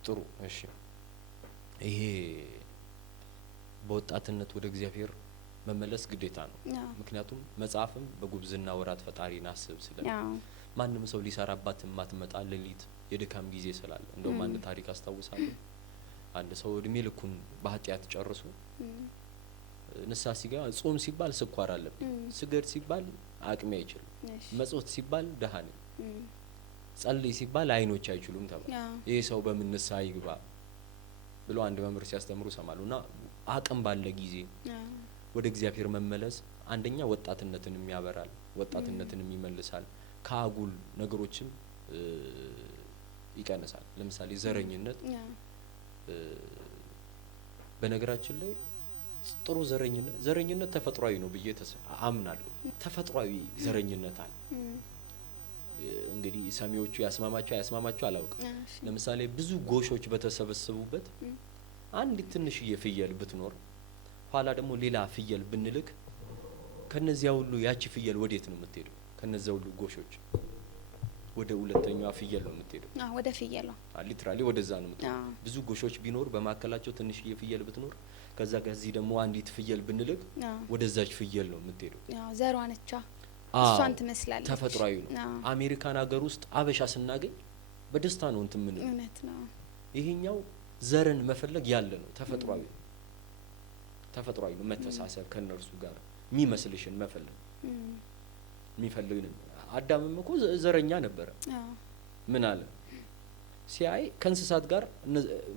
ጥሩ እሺ። ይሄ በወጣትነት ወደ እግዚአብሔር መመለስ ግዴታ ነው። ምክንያቱም መጽሐፍም በጉብዝና ወራት ፈጣሪን አስብ ስለ ማንም ሰው ሊሰራባት የማትመጣ ሌሊት የድካም ጊዜ ስላለ እንደውም አንድ ታሪክ አስታውሳለሁ። አንድ ሰው እድሜ ልኩን በኃጢአት ጨርሶ ንስሐ ሲገባ ጾም ሲባል ስኳር አለብኝ፣ ስገድ ሲባል አቅሜ አይችልም፣ መጽወት ሲባል ደሃ ነኝ፣ ጸልይ ሲባል አይኖች አይችሉም ተባለ። ይሄ ሰው በምን ንስሐ ይግባ ብሎ አንድ መምህር ሲያስተምሩ ሰማሉና አቅም ባለ ጊዜ ወደ እግዚአብሔር መመለስ አንደኛ ወጣትነትን ያበራል፣ ወጣትነትን ይመልሳል፣ ከአጉል ነገሮችም ይቀንሳል። ለምሳሌ ዘረኝነት በነገራችን ላይ ጥሩ ዘረኝነት ተፈጥሯዊ ነው ብዬ አምናለሁ። ተፈጥሯዊ ዘረኝነት አለ። እንግዲህ ሰሚዎቹ ያስማማቸው አላውቅም። ለምሳሌ ብዙ ጎሾች በተሰበሰቡበት አንድ ትንሽዬ ፍየል ብትኖር ኋላ ደግሞ ሌላ ፍየል ብንልክ ከነዚያ ሁሉ ያቺ ፍየል ወዴት ነው የምትሄደው? ከነዚያ ሁሉ ጎሾች ወደ ሁለተኛዋ ፍየል ነው የምትሄደው። ወደ ፍየሏ ሊትራሊ ወደዛ ነው የምትሄደው። ብዙ ጎሾች ቢኖር በማከላቸው ትንሽዬ ፍየል ብትኖር ከዛ ከዚህ ደግሞ አንዲት ፍየል ብንልክ ወደዛች ፍየል ነው የምትሄደው። ዘሯ ነቻ እሷን ትመስላለች። ተፈጥሯዊ ነው። አሜሪካን ሀገር ውስጥ አበሻ ስናገኝ በደስታ ነው እንትን ምን ነው። እውነት ነው። ይሄኛው ዘርን መፈለግ ያለ ነው። ተፈጥሯዊ ነው። መተሳሰብ ከነርሱ ጋር የሚመስልሽን መፈለግ የሚፈልግ ነው። አዳምም እኮ ዘረኛ ነበረ። ምን አለ ሲያይ ከእንስሳት ጋር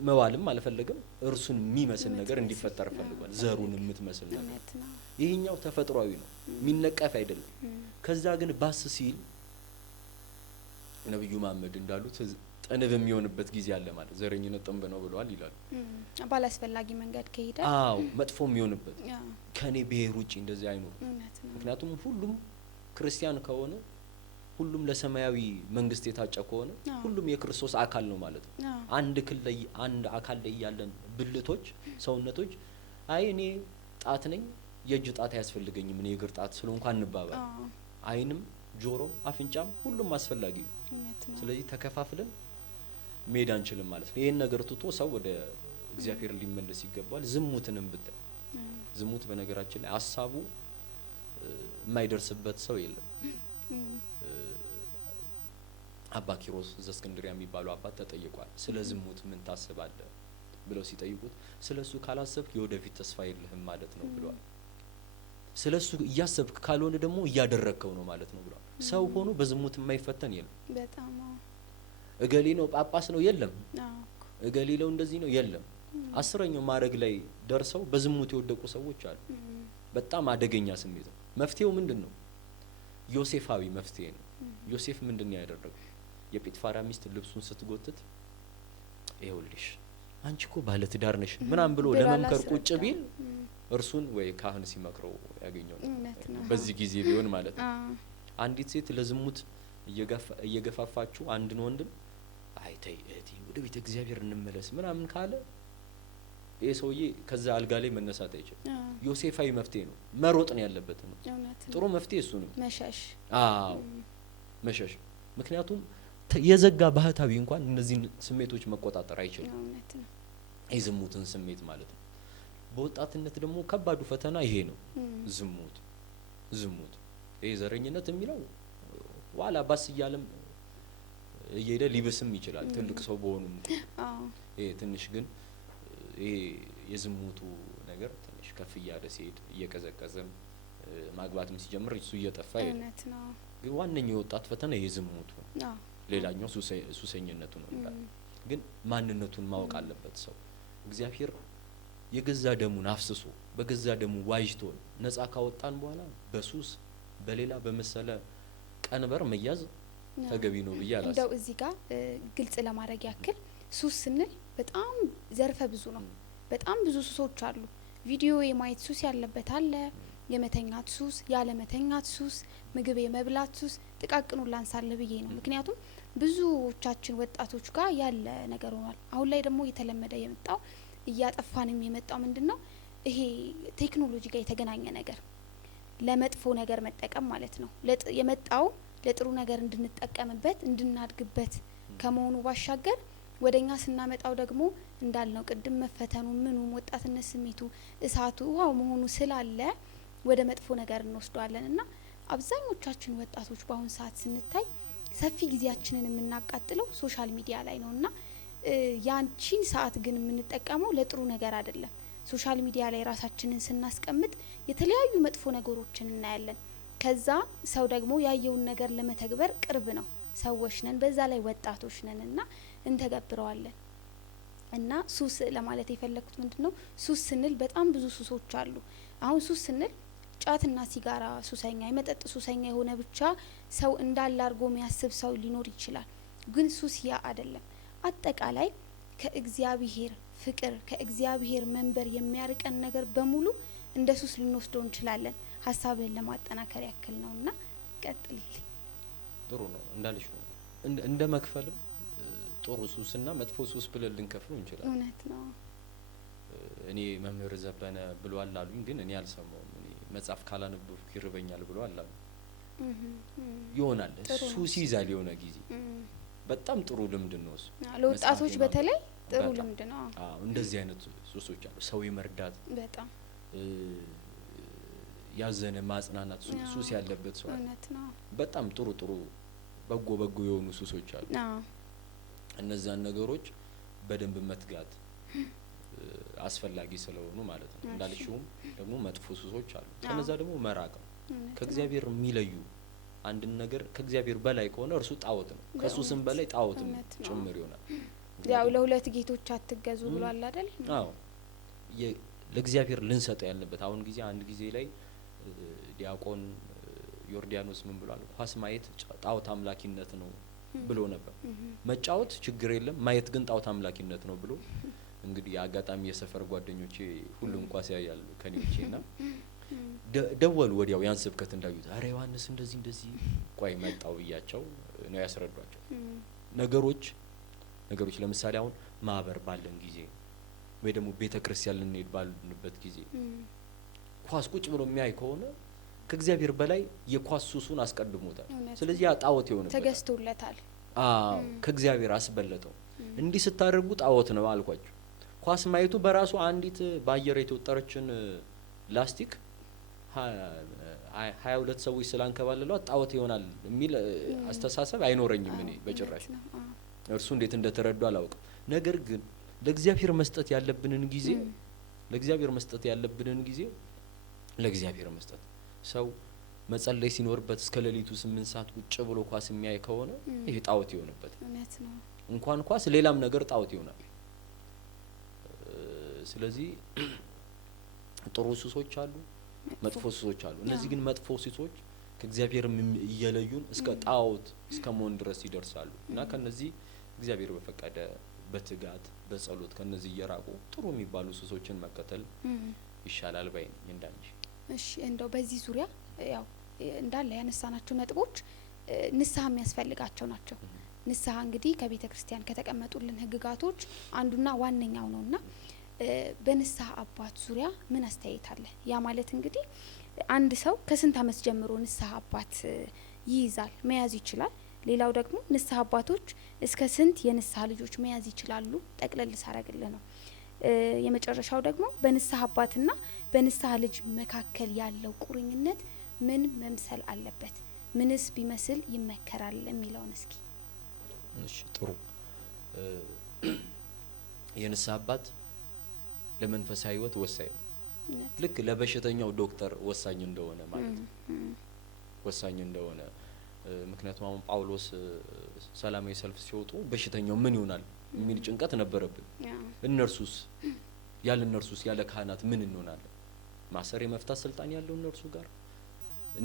መዋልም አልፈለገም። እርሱን የሚመስል ነገር እንዲፈጠር ፈልጓል። ዘሩን የምትመስል ነገር። ይሄኛው ተፈጥሯዊ ነው፣ የሚነቀፍ አይደለም። ከዛ ግን ባስ ሲል ነብዩ መሐመድ እንዳሉት ጥንብ የሚሆንበት ጊዜ አለ ማለት ዘረኝነት ጥንብ ነው ብለዋል ይላሉ። ባላስፈላጊ መንገድ ከሄደ መጥፎ የሚሆንበት ከኔ ብሔር ውጪ እንደዚህ አይኖር። ምክንያቱም ሁሉም ክርስቲያን ከሆነ ሁሉም ለሰማያዊ መንግስት የታጨ ከሆነ ሁሉም የክርስቶስ አካል ነው ማለት ነው። አንድ አካል ላይ ያለን ብልቶች ሰውነቶች አይ እኔ ጣት ነኝ የእጅ ጣት አያስፈልገኝም እኔ የእግር ጣት ስለሆንኩ አንባባል። አይንም ጆሮ አፍንጫም ሁሉም አስፈላጊ ነው። ስለዚህ ተከፋፍለን መሄድ አንችልም ማለት ነው። ይሄን ነገር ትቶ ሰው ወደ እግዚአብሔር ሊመለስ ይገባል። ዝሙትንም ብታይ ዝሙት በነገራችን ላይ ሀሳቡ የማይደርስበት ሰው የለም። አባ ኪሮስ ዘእስክንድርያ የሚባሉ አባት ተጠይቋል። ስለ ዝሙት ምን ታስባለህ ብለው ሲጠይቁት ስለሱ ካላሰብክ የወደፊት ተስፋ የለህም ማለት ነው ብለዋል። ስለሱ እያሰብክ ካልሆነ ደግሞ እያደረግከው ነው ማለት ነው ብለዋል። ሰው ሆኖ በዝሙት የማይፈተን የለም። በጣም እገሌ ነው ጳጳስ ነው የለም፣ እገሌ ነው እንደዚህ ነው የለም። 10ኛው ማዕረግ ላይ ደርሰው በዝሙት የወደቁ ሰዎች አሉ። በጣም አደገኛ ስሜት ነው። መፍትሄው ምንድን ነው? ዮሴፋዊ መፍትሄ ነው። ዮሴፍ ምንድን ነው ያደረገው? የጲጥፋራ ሚስት ልብሱን ስትጎትት ይኸውልሽ አንቺ እኮ ባለ ትዳር ነሽ ምናምን ብሎ ለመምከር ቁጭ ቢል እርሱን ወይ ካህን ሲመክረው ያገኘው ነው። በዚህ ጊዜ ቢሆን ማለት ነው። አንዲት ሴት ለዝሙት እየገፋፋችሁ አንድን ወንድም አይተይ እህቴ ወደ ቤተ እግዚአብሔር እንመለስ ምናምን ካለ ይሄ ሰውዬ ከዛ አልጋ ላይ መነሳት አይችልም። ዮሴፋዊ መፍትሄ ነው። መሮጥ ነው ያለበት ነው። ጥሩ መፍትሄ እሱ ነው። መሸሽ። አዎ መሸሽ። ምክንያቱም የዘጋ ባህታዊ እንኳን እነዚህን ስሜቶች መቆጣጠር አይችልም። የዝሙትን ስሜት ማለት ነው። በወጣትነት ደግሞ ከባዱ ፈተና ይሄ ነው። ዝሙት ይሄ ዘረኝነት የሚለው ዋላ ባስ እያለም እየሄደ ሊብስም ይችላል ትልቅ ሰው በሆኑ። ይሄ ትንሽ ግን ይሄ የዝሙቱ ነገር ትንሽ ከፍ እያለ ሲሄድ እየቀዘቀዘም ማግባትም ሲጀምር እሱ እየጠፋ ይሄዳል። ግን ዋነኛው የወጣት ፈተና ይሄ ዝሙቱ ነው። ሌላኛው ሱሰኝነቱ ነው እንዳለ። ግን ማንነቱን ማወቅ አለበት ሰው። እግዚአብሔር የገዛ ደሙን አፍስሶ በገዛ ደሙ ዋጅቶ ነፃ ካወጣን በኋላ በሱስ በሌላ በመሰለ ቀንበር መያዝ ተገቢ ነው ብዬ አላስብም። እንደው እዚህ ጋር ግልጽ ለማድረግ ያክል ሱስ ስንል በጣም ዘርፈ ብዙ ነው። በጣም ብዙ ሱሶች አሉ። ቪዲዮ የማየት ሱስ ያለበት አለ፣ የመተኛት ሱስ፣ ያለመተኛት ሱስ፣ ምግብ የመብላት ሱስ፣ ጥቃቅኑን ላንሳለ ብዬ ነው። ምክንያቱም ብዙዎቻችን ወጣቶች ጋር ያለ ነገር ሆኗል። አሁን ላይ ደግሞ የተለመደ የመጣው እያጠፋንም የመጣው ምንድነው? ይሄ ቴክኖሎጂ ጋር የተገናኘ ነገር ለመጥፎ ነገር መጠቀም ማለት ነው። የመጣው ለጥሩ ነገር እንድንጠቀምበት እንድናድግበት ከመሆኑ ባሻገር ወደኛ ስናመጣው ደግሞ እንዳልነው ቅድም መፈተኑ ምኑም ወጣትነት ስሜቱ እሳቱ ውሃው መሆኑ ስላለ ወደ መጥፎ ነገር እንወስደዋለን እና አብዛኞቻችን ወጣቶች በአሁን ሰዓት ስንታይ ሰፊ ጊዜያችንን የምናቃጥለው ሶሻል ሚዲያ ላይ ነውና ያንቺን ሰዓት ግን የምንጠቀመው ለጥሩ ነገር አይደለም። ሶሻል ሚዲያ ላይ ራሳችንን ስናስቀምጥ የተለያዩ መጥፎ ነገሮችን እናያለን። ከዛ ሰው ደግሞ ያየውን ነገር ለመተግበር ቅርብ ነው። ሰዎች ነን፣ በዛ ላይ ወጣቶች ነን እና እንተገብረዋለን። እና ሱስ ለማለት የፈለኩት ምንድነው? ሱስ ስንል በጣም ብዙ ሱሶች አሉ። አሁን ሱስ ስንል ጫትና ሲጋራ ሱሰኛ፣ የመጠጥ ሱሰኛ የሆነ ብቻ ሰው እንዳለ አድርጎ የሚያስብ ሰው ሊኖር ይችላል። ግን ሱስ ያ አይደለም። አጠቃላይ ከእግዚአብሔር ፍቅር ከእግዚአብሔር መንበር የሚያርቀን ነገር በሙሉ እንደ ሱስ ልንወስደው እንችላለን። ሀሳብን ለማጠናከር ያክል ነውና ቀጥልልኝ። ጥሩ ነው እንዳልሽ ነው። እንደ መክፈልም ጥሩ ሱስና መጥፎ ሱስ ብለን ልንከፍለው እንችላለን። እውነት ነው። እኔ መምህር ዘበነ ብሏል አሉኝ፣ ግን እኔ አልሰማውም። እኔ መጽሐፍ ካላነበብኩ ይርበኛል ብሏል አሉ። ይሆናል ሱስ ይዛል የሆነ ጊዜ። በጣም ጥሩ ልምድ ነው እሱ። ለወጣቶች በተለይ ጥሩ ልምድ ነው። አዎ እንደዚህ አይነት ሱሶች አሉ። ሰው የመርዳት በጣም ያዘነ ማጽናናት ሱስ ያለበት ሰው በጣም ጥሩ ጥሩ በጎ የሆኑ ሱሶች አሉ። እነዛን ነገሮች በደንብ መትጋት አስፈላጊ ስለሆኑ ማለት ነው። እንዳልሽውም ደግሞ መጥፎ ሱሶች አሉ። ከነዛ ደግሞ መራቅ ነው። ከእግዚአብሔር የሚለዩ አንድን ነገር ከእግዚአብሔር በላይ ከሆነ እርሱ ጣዖት ነው። ከሱስም በላይ ጣዖትም ጭምር ይሆናል። ያው ለሁለት ጌቶች አትገዙ ብሏል አይደል? አዎ ለእግዚአብሔር ልንሰጠው ያለበት አሁን ጊዜ አንድ ጊዜ ላይ ዲያቆን ዮርዳኖስ ምን ብሏል? ኳስ ማየት ጣዖት አምላኪነት ነው ብሎ ነበር። መጫወት ችግር የለም፣ ማየት ግን ጣዖት አምላኪነት ነው ብሎ እንግዲህ አጋጣሚ የሰፈር ጓደኞቼ ሁሉም ኳስ ያያሉ ከኔዎቼና ደወሉ ወዲያው ያን ስብከት እንዳዩት፣ አረ ዮሐንስ እንደዚህ ቆይ መጣው ብያቸው ነው ያስረዷቸው። ነገሮች ለምሳሌ አሁን ማህበር ባለን ጊዜ ወይ ደግሞ ቤተክርስቲያን ልንሄድ ባልንበት ጊዜ ኳስ ቁጭ ብሎ የሚያይ ከሆነ ከእግዚአብሔር በላይ የኳስ ሱሱን አስቀድሞታል። ስለዚህ ያ ጣዖት ይሆንበታል፣ ተገዝቶለታል። ከእግዚአብሔር አስበለጠው። እንዲህ ስታደርጉ ጣዖት ነው አልኳቸው። ኳስ ማየቱ በራሱ አንዲት በአየር የተወጠረችን ላስቲክ 22 ሰዎች ስላንከባለሏት ጣዖት ይሆናል የሚል አስተሳሰብ አይኖረኝም እኔ በጭራሽ። እርሱ እንዴት እንደተረዱ አላውቅም። ነገር ግን ለእግዚአብሔር መስጠት ያለብንን ጊዜ ለእግዚአብሔር መስጠት ሰው መጸለይ ሲኖርበት እስከ ሌሊቱ 8 ሰዓት ቁጭ ብሎ ኳስ የሚያይ ከሆነ ይሄ ጣዖት ይሆንበት። እንኳን ኳስ ሌላም ነገር ጣዖት ይሆናል። ስለዚህ ጥሩ ሱሶች አሉ፣ መጥፎ ሱሶች አሉ። እነዚህ ግን መጥፎ ሱሶች ከእግዚአብሔር እየለዩን እስከ ጣዖት እስከ መሆን ድረስ ይደርሳሉ እና ከነዚህ እግዚአብሔር በፈቀደ በትጋት በጸሎት ከነዚህ እየራቁ ጥሩ የሚባሉ ሱሶችን መከተል ይሻላል ባይ ነኝ እንዳንቺ። እሺ እንደው በዚህ ዙሪያ ያው እንዳለ ያነሳናቸው ነጥቦች ንስሐ የሚያስፈልጋቸው ናቸው። ንስሐ እንግዲህ ከቤተ ክርስቲያን ከተቀመጡልን ህግጋቶች አንዱና ዋነኛው ነውና በንስሐ አባት ዙሪያ ምን አስተያየት አለ? ያ ማለት እንግዲህ አንድ ሰው ከስንት አመት ጀምሮ ንስሐ አባት ይይዛል መያዝ ይችላል? ሌላው ደግሞ ንስሐ አባቶች እስከ ስንት የንስሐ ልጆች መያዝ ይችላሉ? ጠቅለል ሳረግልህ ነው። የመጨረሻው ደግሞ በንስሐ አባትና በንስሐ ልጅ መካከል ያለው ቁርኝነት ምን መምሰል አለበት? ምንስ ቢመስል ይመከራል የሚለውን እስኪ። እሺ ጥሩ። የንስሐ አባት ለመንፈሳዊ ህይወት ወሳኝ ነው። ልክ ለበሽተኛው ዶክተር ወሳኝ እንደሆነ ማለት ነው። ወሳኝ እንደሆነ ምክንያቱም አሁን ጳውሎስ ሰላማዊ ሰልፍ ሲወጡ በሽተኛው ምን ይሆናል የሚል ጭንቀት ነበረብን። እነርሱስ ያለ ካህናት ምን እንሆናለን? ማሰር የመፍታት ስልጣን ያለው እነርሱ ጋር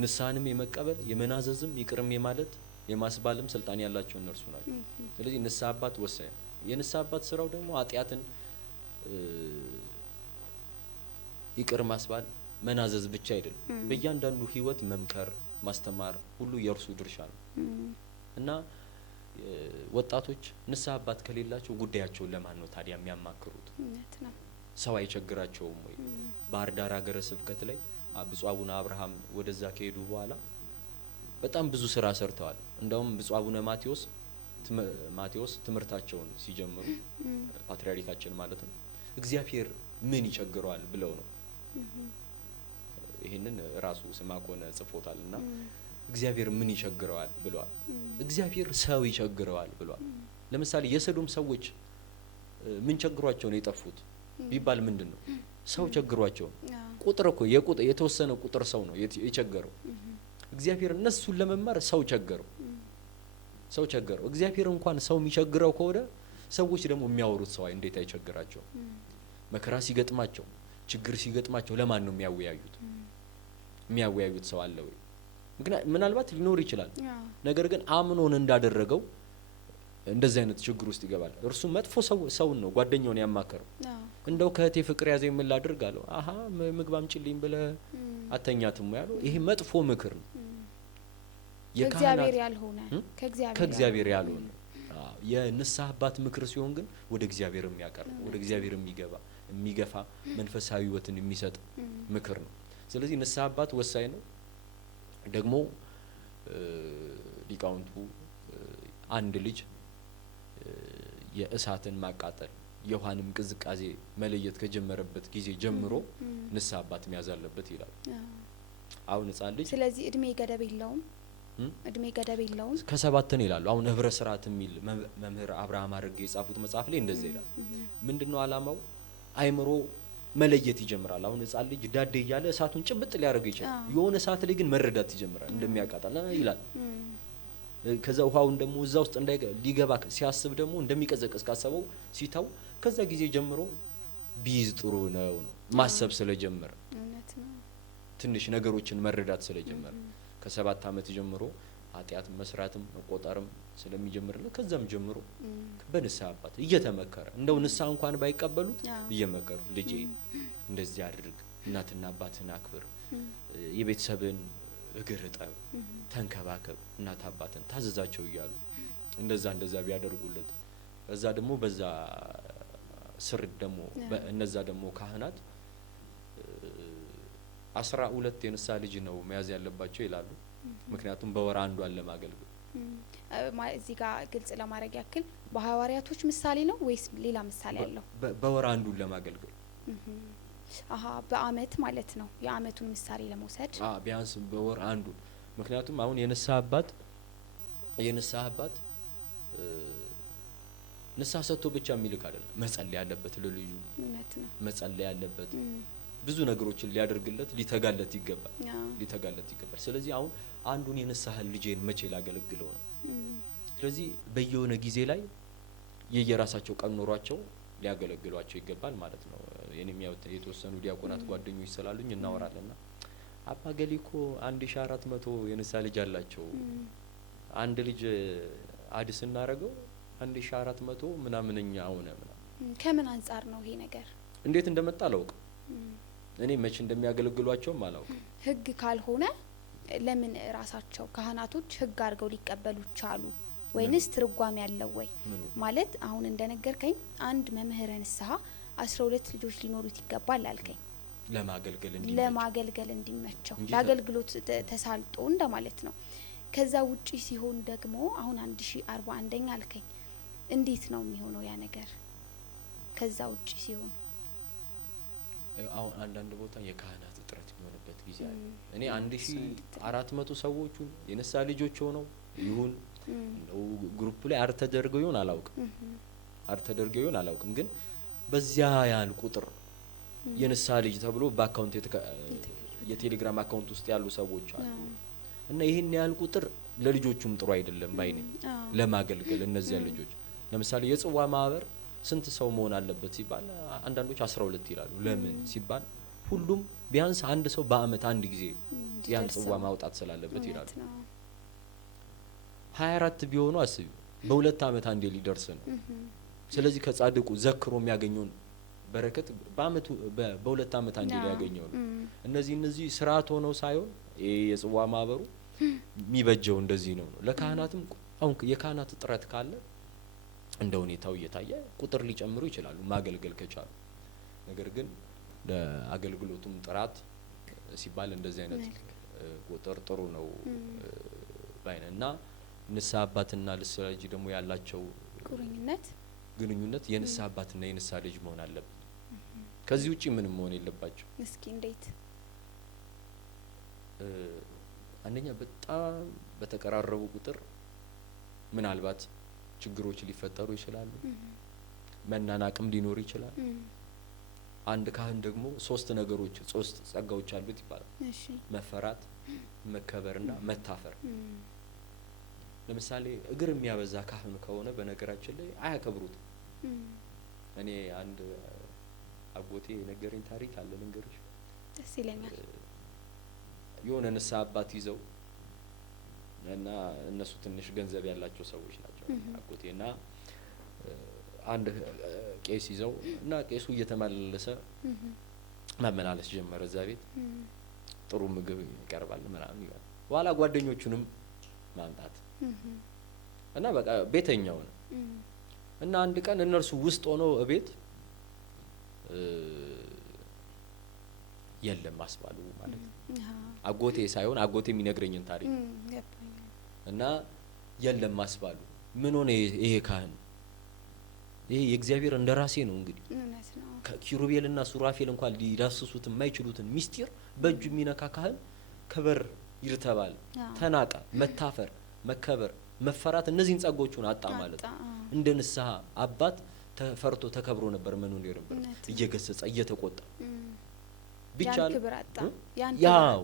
ንስሐንም የመቀበል የመናዘዝም ይቅርም የማለት የማስባልም ስልጣን ያላቸው እነርሱ ናቸው። ስለዚህ ንስሐ አባት ወሳኝ ነው። የንስሐ አባት ስራው ደግሞ ኃጢአትን ይቅር ማስባል መናዘዝ ብቻ አይደለም። በእያንዳንዱ ህይወት መምከር ማስተማር ሁሉ የእርሱ ድርሻ ነው እና ወጣቶች ንስሐ አባት ከሌላቸው ጉዳያቸውን ለማን ነው ታዲያ የሚያማክሩት? ሰው አይቸግራቸውም ወይ? ባህር ዳር ሀገረ ስብከት ላይ ብፁዕ አቡነ አብርሃም ወደዛ ከሄዱ በኋላ በጣም ብዙ ስራ ሰርተዋል። እንደውም ብፁዕ አቡነ ማቴዎስ ትምህርታቸውን ሲጀምሩ ፓትርያርካችን ማለት ነው እግዚአብሔር ምን ይቸግረዋል ብለው ነው። ይሄንን ራሱ ስምዐኮነ ጽፎታል እና እግዚአብሔር ምን ይቸግረዋል ብለዋል። እግዚአብሔር ሰው ይቸግረዋል ብለዋል። ለምሳሌ የሰዶም ሰዎች ምን ቸግሯቸው ነው የጠፉት ቢባል ምንድነው? ሰው ቸግሯቸው። ቁጥር እኮ የተወሰነ ቁጥር ሰው ነው የቸገረው። እግዚአብሔር እነሱን ለመማር ሰው ቸገረው። እግዚአብሔር እንኳን ሰው የሚቸግረው ከሆነ ሰዎች ደግሞ የሚያወሩት ሰው እንዴት አይቸግራቸው? መከራ ሲገጥማቸው ችግር ሲገጥማቸው ለማን ነው የሚያወያዩት? የሚያወያዩት ሰው አለ ወይ? ምናልባት ሊኖር ይችላል። ነገር ግን አምኖን እንዳደረገው እንደዚህ አይነት ችግር ውስጥ ይገባል። እርሱ መጥፎ ሰውን ነው ጓደኛውን ያማከረው። እንደው ከእቴ ፍቅር ያዘ ምን ላድርግ አለው። አሃ ምግብ አምጪልኝ ብለህ አተኛትም ያለው ይሄ መጥፎ ምክር ነው። ከእግዚአብሔር ያልሆነ የንስሐ አባት ምክር ሲሆን ግን ወደ እግዚአብሔር የሚያቀርብ ወደ እግዚአብሔር የሚገፋ መንፈሳዊ ህይወትን የሚሰጥ ምክር ነው። ስለዚህ ንስሐ አባት ወሳኝ ነው። ደግሞ ሊቃውንቱ አንድ ልጅ የእሳትን ማቃጠል የውሃንም ቅዝቃዜ መለየት ከጀመረበት ጊዜ ጀምሮ ንስሐ አባት መያዝ አለበት ይላል። አሁን ህጻን ልጅ ስለዚህ እድሜ ገደብ የለውም ከ7 ነው ይላሉ። አሁን ህብረ ስርዓት የሚል መምህር አብርሃም አድርጌ የጻፉት መጽሐፍ ላይ እንደዛ ይላል። ምንድነው አላማው? አይምሮ መለየት ይጀምራል። አሁን ህጻን ልጅ ዳዴ እያለ እሳቱን ጭብጥ ሊያደርገው ይችላል። የሆነ ሰዓት ላይ ግን መረዳት ይጀምራል እንደሚያቃጣል ይላል። ከዛ ውሃውን ደግሞ እዛ ውስጥ ሊገባ ሲያስብ ደግሞ እንደሚቀዘቅዝ ካሰበው ሲታው ከዛ ጊዜ ጀምሮ ቢይዝ ጥሩ ነው ማሰብ ስለጀመረ ትንሽ ነገሮችን መረዳት ስለጀመረ ከ7 አመት ጀምሮ ኃጢአት መስራትም መቆጠርም ስለሚጀምርለት ከዛም ጀምሮ በንስሐ አባት እየተመከረ እንደው ንስሐ እንኳን ባይቀበሉት እየመከሩ ልጄ እንደዚህ አድርግ፣ እናትና አባትን አክብር፣ የቤተሰብን እግር እጠብ፣ ተንከባከብ፣ እናት አባትን ታዘዛቸው እያሉ እንደዛ ቢያደርጉለት በዛ ደግሞ በዛ ስር ደግሞ እነዛ ደግሞ ካህናት 12 የንስሐ ልጅ ነው መያዝ ያለባቸው ይላሉ። ምክንያቱም በወር አንዷን ለማገልገል እዚህ ጋር ግልጽ ለማድረግ ያክል በሐዋርያቶች ምሳሌ ነው ወይስ ሌላ ምሳሌ አለው? በወር አንዱን ለማገልገል በአመት ማለት ነው። የአመቱን ምሳሌ ለመውሰድ ቢያንስ በወር አንዱን። ምክንያቱም አሁን የንስሐ አባት ንስሐ ሰጥቶ ብቻ የሚልክ አይደለም። መጸለይ ያለበት ለልዩ መጸለይ ያለበት ብዙ ነገሮችን ሊያደርግለት ሊተጋለት ይገባል። ስለዚህ አሁን አንዱን የንስሐ ልጄን መቼ ላገለግለው ነው? ስለዚህ በየሆነ ጊዜ ላይ የየራሳቸው ቀን ኖሯቸው ሊያገለግሏቸው ይገባል ማለት ነው። የኔም የተወሰኑ ዲያቆናት ጓደኞች ስላሉኝ እናወራለንና አባ ገሊኮ 1400 የንስሐ ልጅ አላቸው። አንድ ልጅ አዲስ እናረገው 1400 ምናምንኛ ሆነ ምናምን። ከምን አንጻር ነው ይሄ ነገር? እንዴት እንደመጣ አላውቅም። እኔ መቼ እንደሚያገለግሏቸውም አላውቅም። ህግ ካልሆነ ለምን ራሳቸው ካህናቶች ህግ አድርገው ሊቀበሉ ቻሉ? ወይንስ ትርጓሜ ያለው ወይ? ማለት አሁን እንደነገርከኝ አንድ መምህረ ንስሐ 12 ልጆች ሊኖሩት ይገባል አልከኝ። ለማገልገል እንዲመቸው ለአገልግሎት ተሳልጦ እንደማለት ነው። ከዛ ውጪ ሲሆን ደግሞ አሁን 1041ኛ አልከኝ። እንዴት ነው የሚሆነው ያ ነገር? ከዛ ውጪ ሲሆን አሁን አንዳንድ ቦታ የካህናት እጥረት የሚሆንበት ጊዜ አለ። እኔ 1400 ሰዎቹን የንስሐ ልጆች ሆነው ይሁን ግሩፕ ላይ አርተደርገው ይሁን አላውቅም ግን በዚያ ያህል ቁጥር የንስሐ ልጅ ተብሎ በአካውንት የቴሌግራም አካውንት ውስጥ ያሉ ሰዎች አሉ እና ይሄን ያህል ቁጥር ለልጆቹም ጥሩ አይደለም ባይኔ ለማገልገል እነዚያ ልጆች። ለምሳሌ የጽዋ ማህበር ስንት ሰው መሆን አለበት ሲባል አንዳንዶች 12 ይላሉ። ለምን ሲባል ሁሉም ቢያንስ አንድ ሰው በአመት አንድ ጊዜ ያን ጽዋ ማውጣት ስላለበት ይላሉ። 24 ቢሆኑ አስቢ በሁለት አመት አንዴ ሊደርስ ነው። ስለዚህ ከጻድቁ ዘክሮ የሚያገኘውን በረከት በአመቱ በሁለት አመት አንዴ ሊያገኘው ነው። እነዚህ ስርዓት ሆነው ሳይሆን የጽዋ ማህበሩ የሚበጀው እንደዚህ ነው። ለካህናትም አሁን የካህናት ጥረት ካለ እንደ ሁኔታው እየታየ ቁጥር ሊጨምሩ ይችላሉ ማገልገል ከቻሉ። ነገር ግን ለአገልግሎቱም ጥራት ሲባል እንደዚህ አይነት ቁጥር ጥሩ ነው ባይነና ንስሐ አባትና ንስሐ ልጅ ደግሞ ያላቸው ግንኙነት የንስሐ አባትና የንስሐ ልጅ መሆን አለበት። ከዚህ ውጪ ምንም መሆን የለባቸው። እስኪ እንዴት? አንደኛ በጣም በተቀራረቡ ቁጥር ምናልባት ችግሮች ሊፈጠሩ ይችላሉ። መናናቅም ሊኖር ይችላል። አንድ ካህን ደግሞ ሶስት ጸጋዎች አሉት ይባላል። መፈራት፣ መከበርና መታፈር። ለምሳሌ እግር የሚያበዛ ካህን ከሆነ በነገራችን ላይ አያከብሩትም። እኔ አንድ አጎቴ የነገረኝ ታሪክ አለ ልንገርሽ። ደስ ይለኛል። የሆነ ንስሐ አባት ይዘው እና እነሱ ትንሽ ገንዘብ ያላቸው ሰዎች ናቸው። አጎቴና አንድ ቄስ ይዘው እና ቄሱ እየተመላለሰ ማመላለስ ጀመረ። እዛ ቤት ጥሩ ምግብ ይቀርባል ምናምን ይላል። በኋላ ጓደኞቹንም ማምጣት እና በቃ ቤተኛው ነው እና አንድ ቀን እነርሱ ውስጥ ሆኖ እቤት የለም አስባሉ ማለት ነው። አጎቴ ሳይሆን አጎቴ የሚነግረኝን ታሪክ እና የለም አስባሉ። ምን ሆነ ይሄ ካህን? ይሄ የእግዚአብሔር እንደራሴ ነው እንግዲህ ከኪሩቤልና ሱራፌል እንኳን ሊዳስሱት የማይችሉትን ሚስጢር በእጁ የሚነካ ካህን ከበር ይርተባል፣ ተናቀ፣ መታፈር፣ መከበር፣ መፈራት እነዚህን ጸጋዎቹን አጣ ማለት ነው። እንደ ንስሐ አባት ተፈርቶ ተከብሮ ነበር መኖር የነበረበት እየገሰጸ እየተቆጣ ብቻ ያው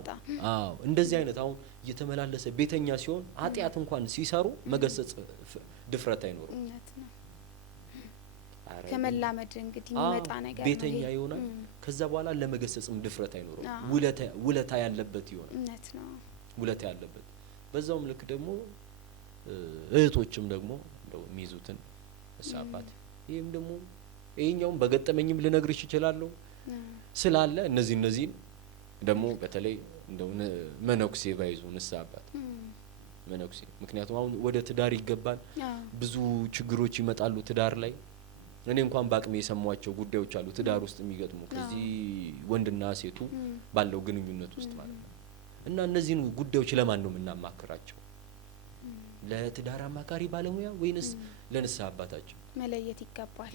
እንደዚህ አይነት አሁን እየተመላለሰ ቤተኛ ሲሆን ኃጢአት እንኳን ሲሰሩ መገሰጽ ድፍረት አይኖርም። ከመላመድ እንግዲህ የሚመጣ ነገር ነው። ቤተኛ ይሆናል። ከዛ በኋላ ለመገሰጽም ድፍረት አይኖርም። ውለታ ያለበት ይሆናል። እውነት ነው። ውለታ ያለበት በዛውም ልክ ደግሞ እህቶችም ደግሞ እንደው የሚይዙትን አባት ይሄም ደግሞ ይሄኛውም በገጠመኝም ልነግርሽ እችላለሁ ስላለ እነዚህን ደግሞ በተለይ እንደው መነኩሴ ባይዙ ንስሐ አባት መነኩሴ። ምክንያቱም አሁን ወደ ትዳር ይገባል፣ ብዙ ችግሮች ይመጣሉ ትዳር ላይ። እኔ እንኳን በአቅሜ የሰሟቸው ጉዳዮች አሉ ትዳር ውስጥ የሚገጥሙ ከዚህ ወንድና ሴቱ ባለው ግንኙነት ውስጥ ማለት ነው። እና እነዚህን ጉዳዮች ለማን ነው የምናማክራቸው? ለትዳር አማካሪ ባለሙያ ወይንስ ለንስሐ አባታችን መለየት ይገባል።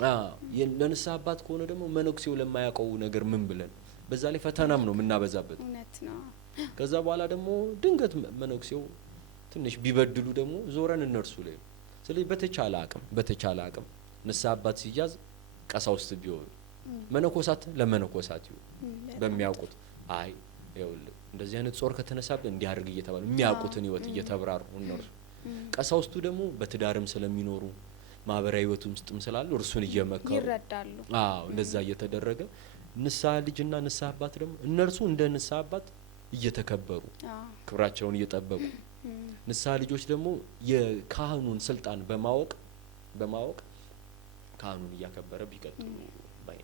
ለንስሐ አባት ከሆነ ደግሞ መነኩሴው ለማያውቀው ነገር ምን ብለን በዛ ላይ ፈተናም ነው የምናበዛበት። እውነት ነው። ከዛ በኋላ ደግሞ ድንገት መነኩሴው ትንሽ ቢበድሉ ደግሞ ዞረን እነርሱ ላይ። ስለዚህ በተቻለ አቅም ንስሐ አባት ሲያዝ ቀሳውስት ቢሆን መነኮሳት ለመነኮሳት ይሁን በሚያውቁት አይ ይኸውልህ እንደዚህ አይነት ጾር ከተነሳብህ እንዲያርግ እየተባለ የሚያውቁትን ህይወት እየተብራሩ እነርሱ ቀሳውስቱ ደግሞ በትዳርም ስለሚኖሩ ማህበራዊ ህይወቱም ውስጥም ስላሉ እርሱን እየመከሩ ይረዳሉ። እንደዛ እየተደረገ ንስሐ ልጅና ንስሐ አባት ደግሞ እነርሱ እንደ ንስሐ አባት እየተከበሩ ክብራቸውን እየጠበቁ ንስሐ ልጆች ደግሞ የካህኑን ስልጣን በማወቅ ካህኑን እያከበረ ቢቀጥሉ ባይ።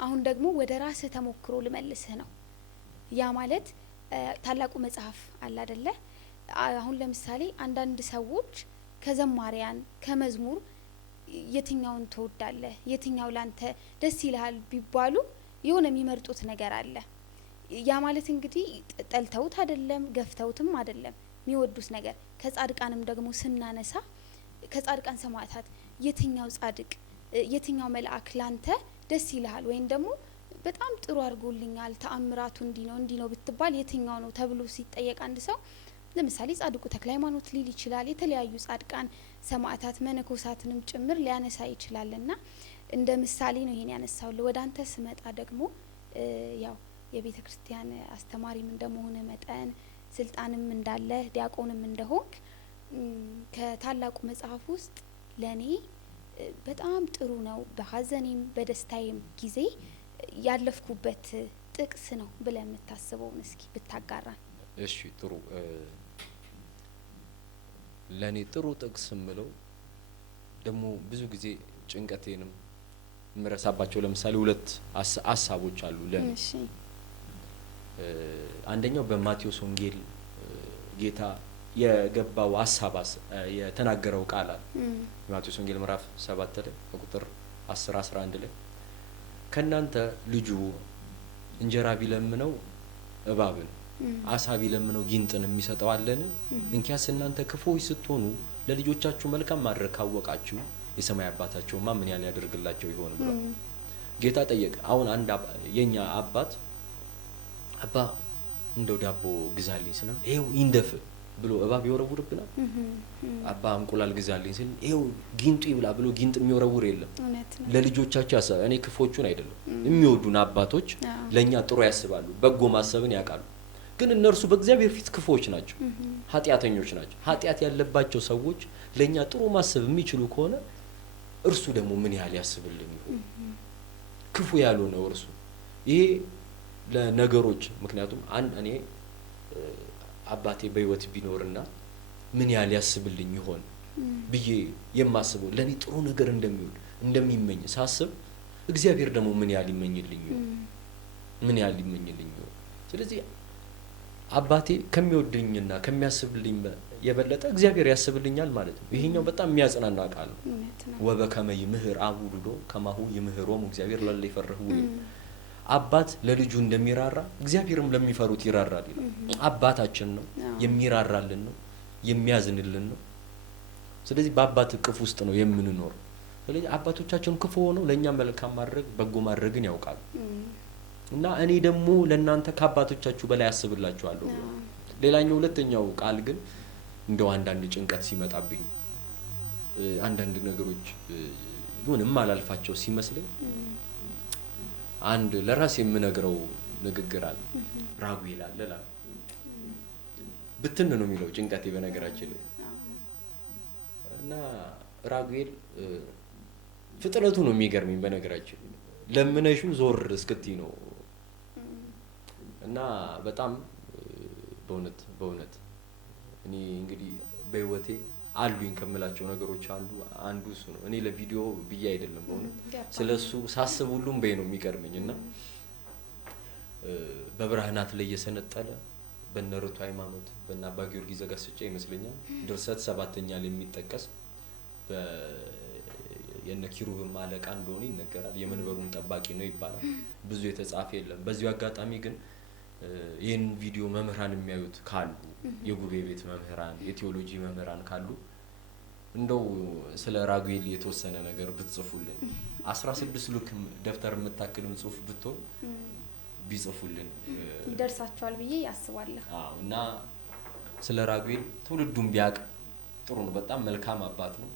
አሁን ደግሞ ወደ ራስህ ተሞክሮ ልመልስህ ነው። ያ ማለት ታላቁ መጽሐፍ አለ አይደለ? አሁን ለምሳሌ አንዳንድ ሰዎች ከዘማሪያን ከመዝሙር የትኛውን ትወዳለህ፣ የትኛው ላንተ ደስ ይልሃል ቢባሉ የሆነ የሚመርጡት ነገር አለ። ያ ማለት እንግዲህ ጠልተውት አይደለም ገፍተውትም አይደለም የሚወዱት ነገር። ከጻድቃንም ደግሞ ስናነሳ ከጻድቃን ሰማዕታት የትኛው ጻድቅ የትኛው መልአክ ላንተ ደስ ይልሃል ወይም ደግሞ በጣም ጥሩ አድርጎልኛል ተአምራቱ እንዲህ ነው ብትባል የትኛው ነው ተብሎ ሲጠየቅ አንድ ሰው ለምሳሌ ጻድቁ ተክለ ሃይማኖት ሊል ይችላል። የተለያዩ ጻድቃን ሰማዕታት መነኮሳትንም ጭምር ሊያነሳ ይችላልና እንደ ምሳሌ ነው ይሄን ያነሳውልህ። ወደ አንተ ስመጣ ደግሞ ያው የቤተ ክርስቲያን አስተማሪም እንደመሆነ መጠን ስልጣንም እንዳለ ዲያቆንም እንደሆንክ ከታላቁ መጽሐፍ ውስጥ ለኔ በጣም ጥሩ ነው በሀዘኔም በደስታዬም ጊዜ ያለፍኩበት ጥቅስ ነው ብለህ የምታስበውን እስኪ ብታጋራን። እሺ ጥሩ። ለኔ ጥሩ ጥቅስ ምለው ደግሞ ብዙ ጊዜ ጭንቀቴንም ምረሳባቸው ለምሳሌ ሁለት ሀሳቦች አሉ ለኔ። እሺ አንደኛው በማቴዎስ ወንጌል ጌታ የገባው ሀሳብ የተናገረው ቃል አለ። ማቴዎስ ወንጌል ምዕራፍ 7 ላይ ቁጥር 10 11 ላይ ከናንተ ልጁ እንጀራ ቢለምነው እባብን አሳ ቢለምነው ጊንጥን የሚሰጠው አለን? እንኪያስ እናንተ ክፉዎች ስትሆኑ ለልጆቻችሁ መልካም ማድረግ ካወቃችሁ የሰማይ አባታቸውማ ምን ያህል ያደርግላቸው ይሆን ብሎ ጌታ ጠየቀ። አሁን አንድ የኛ አባ እንደው ዳቦ ግዛልኝ ስለ ይሄው ይንደፍ ብሎ እባብ ይወረውርብናል። አባ እንቁላል ግዛልኝ ሲል ይሄው ጊንጡ ይብላ ብሎ ጊንጥ የሚወረውር የለም። ለልጆቻቸው ያስባሉ። እኔ ክፎቹን አይደለም የሚወዱን አባቶች ለኛ ጥሩ ያስባሉ፣ በጎ ማሰብን ያውቃሉ። ግን እነርሱ በእግዚአብሔር ፊት ክፎች ናቸው፣ ኃጢአተኞች ናቸው። ኃጢአት ያለባቸው ሰዎች ለኛ ጥሩ ማሰብ የሚችሉ ከሆነ እርሱ ደግሞ ምን ያህል ያስብልን ይሆን? ክፉ ያልሆነው እርሱ ይሄ ለነገሮች ምክንያቱም እኔ አባቴ በህይወት ቢኖርና ምን ያህል ያስብልኝ ይሆን ብዬ የማስበው ለኔ ጥሩ ነገር እንደሚመኝ ሳስብ እግዚአብሔር ደግሞ ምን ያህል ይመኝልኝ ይሆን? ስለዚህ አባቴ ከሚወደኝና ከሚያስብልኝ የበለጠ እግዚአብሔር ያስብልኛል ማለት ነው። ይሄኛው በጣም የሚያጽናና ቃል ነው። ወበከመ ይምህር አቡልዶ ከማሁ ይምህሮሙ እግዚአብሔር ለለ ይፈርሁ። አባት ለልጁ እንደሚራራ እግዚአብሔርም ለሚፈሩት ይራራል ይላል። አባታችን ነው፣ የሚራራልን ነው፣ የሚያዝንልን ነው። ስለዚህ በአባት እቅፍ ውስጥ ነው የምንኖር። ስለዚህ አባቶቻችን ክፉ ሆነው ለኛ መልካም ማድረግ በጎ ማድረግን ያውቃሉ። እና እኔ ደግሞ ለእናንተ ከአባቶቻችሁ በላይ አስብላችኋለሁ። ሌላኛው ሁለተኛው ቃል ግን እንደው አንዳንድ ጭንቀት ሲመጣብኝ አንዳንድ ነገሮች ምንም አላልፋቸው ሲመስለኝ አንድ ለራስ የምነግረው ንግግር አለ። ራጉኤል አለ ብትን ነው የሚለው ጭንቀቴ በነገራችን ላይ እና ራጉኤል ፍጥነቱ ነው የሚገርመኝ በነገራችን ለምነሹ ዞር እስክቲ ነው እና በጣም በእውነት እኔ እንግዲህ በህይወቴ አሉኝ ከምላቸው ነገሮች አንዱ እሱ ነው። እኔ ለቪዲዮ ብዬ አይደለም በእውነት ስለሱ ሳስብ ሁሉም በይ ነው የሚገርመኝ እና በብርሃናት ላይ የሰነጠለ በነርቱ ሃይማኖት በእነ አባ ጊዮርጊስ ዘጋስጫ ይመስለኛል ድርሰት 7ኛ ላይ የሚጠቀስ የነ ኪሩብም አለቃ እንደሆነ ይነገራል። የመንበሩን ጠባቂ ነው ይባላል። ብዙ የተጻፈ የለም። በዚሁ አጋጣሚ ግን ይህን ቪዲዮ መምህራን የሚያዩት ካሉ የጉባኤ ቤት መምህራን፣ የቴዎሎጂ መምህራን ካሉ እንደው ስለ ራጉኤል የተወሰነ ነገር ብትጽፉልን 16 ሉክ ደብተር የምታክልም ጽሁፍ ብትሆን ቢጽፉልን ይደርሳቸዋል ብዬ አስባለሁ። እና ስለ ራጉኤል ትውልዱን ቢያቅ ጥሩ ነው። በጣም መልካም አባት ነው፣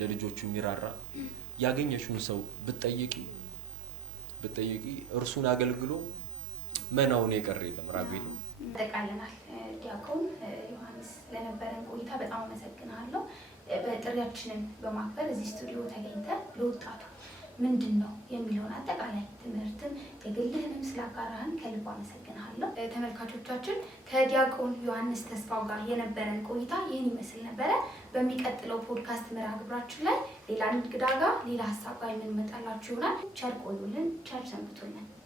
ለልጆቹ የሚራራ። ያገኘሽውን ሰው ብትጠይቂ እርሱን አገልግሎ መናውን የቀረ የለም ራጉኤል። ተጠቃለናል። ዲያቆን ዮሐንስ ለነበረን ቆይታ በጣም አመሰግናለሁ። በጥሪያችንን በማክበር እዚህ ስቱዲዮ ተገኝተ ለወጣቱ ምንድን ነው የሚለውን አጠቃላይ ትምህርትን የግልህንም ስላጋራህን ከልብ አመሰግናለሁ። ተመልካቾቻችን ከዲያቆን ዮሐንስ ተስፋው ጋር የነበረን ቆይታ ይህን ይመስል ነበረ። በሚቀጥለው ፖድካስት መርሃ ግብራችን ላይ ሌላ እንግዳ ጋር ሌላ ሀሳብ ጋር የምንመጣላችሁ ይሆናል። ቸር ቆዩልን፣ ቸር ሰንብቱልን።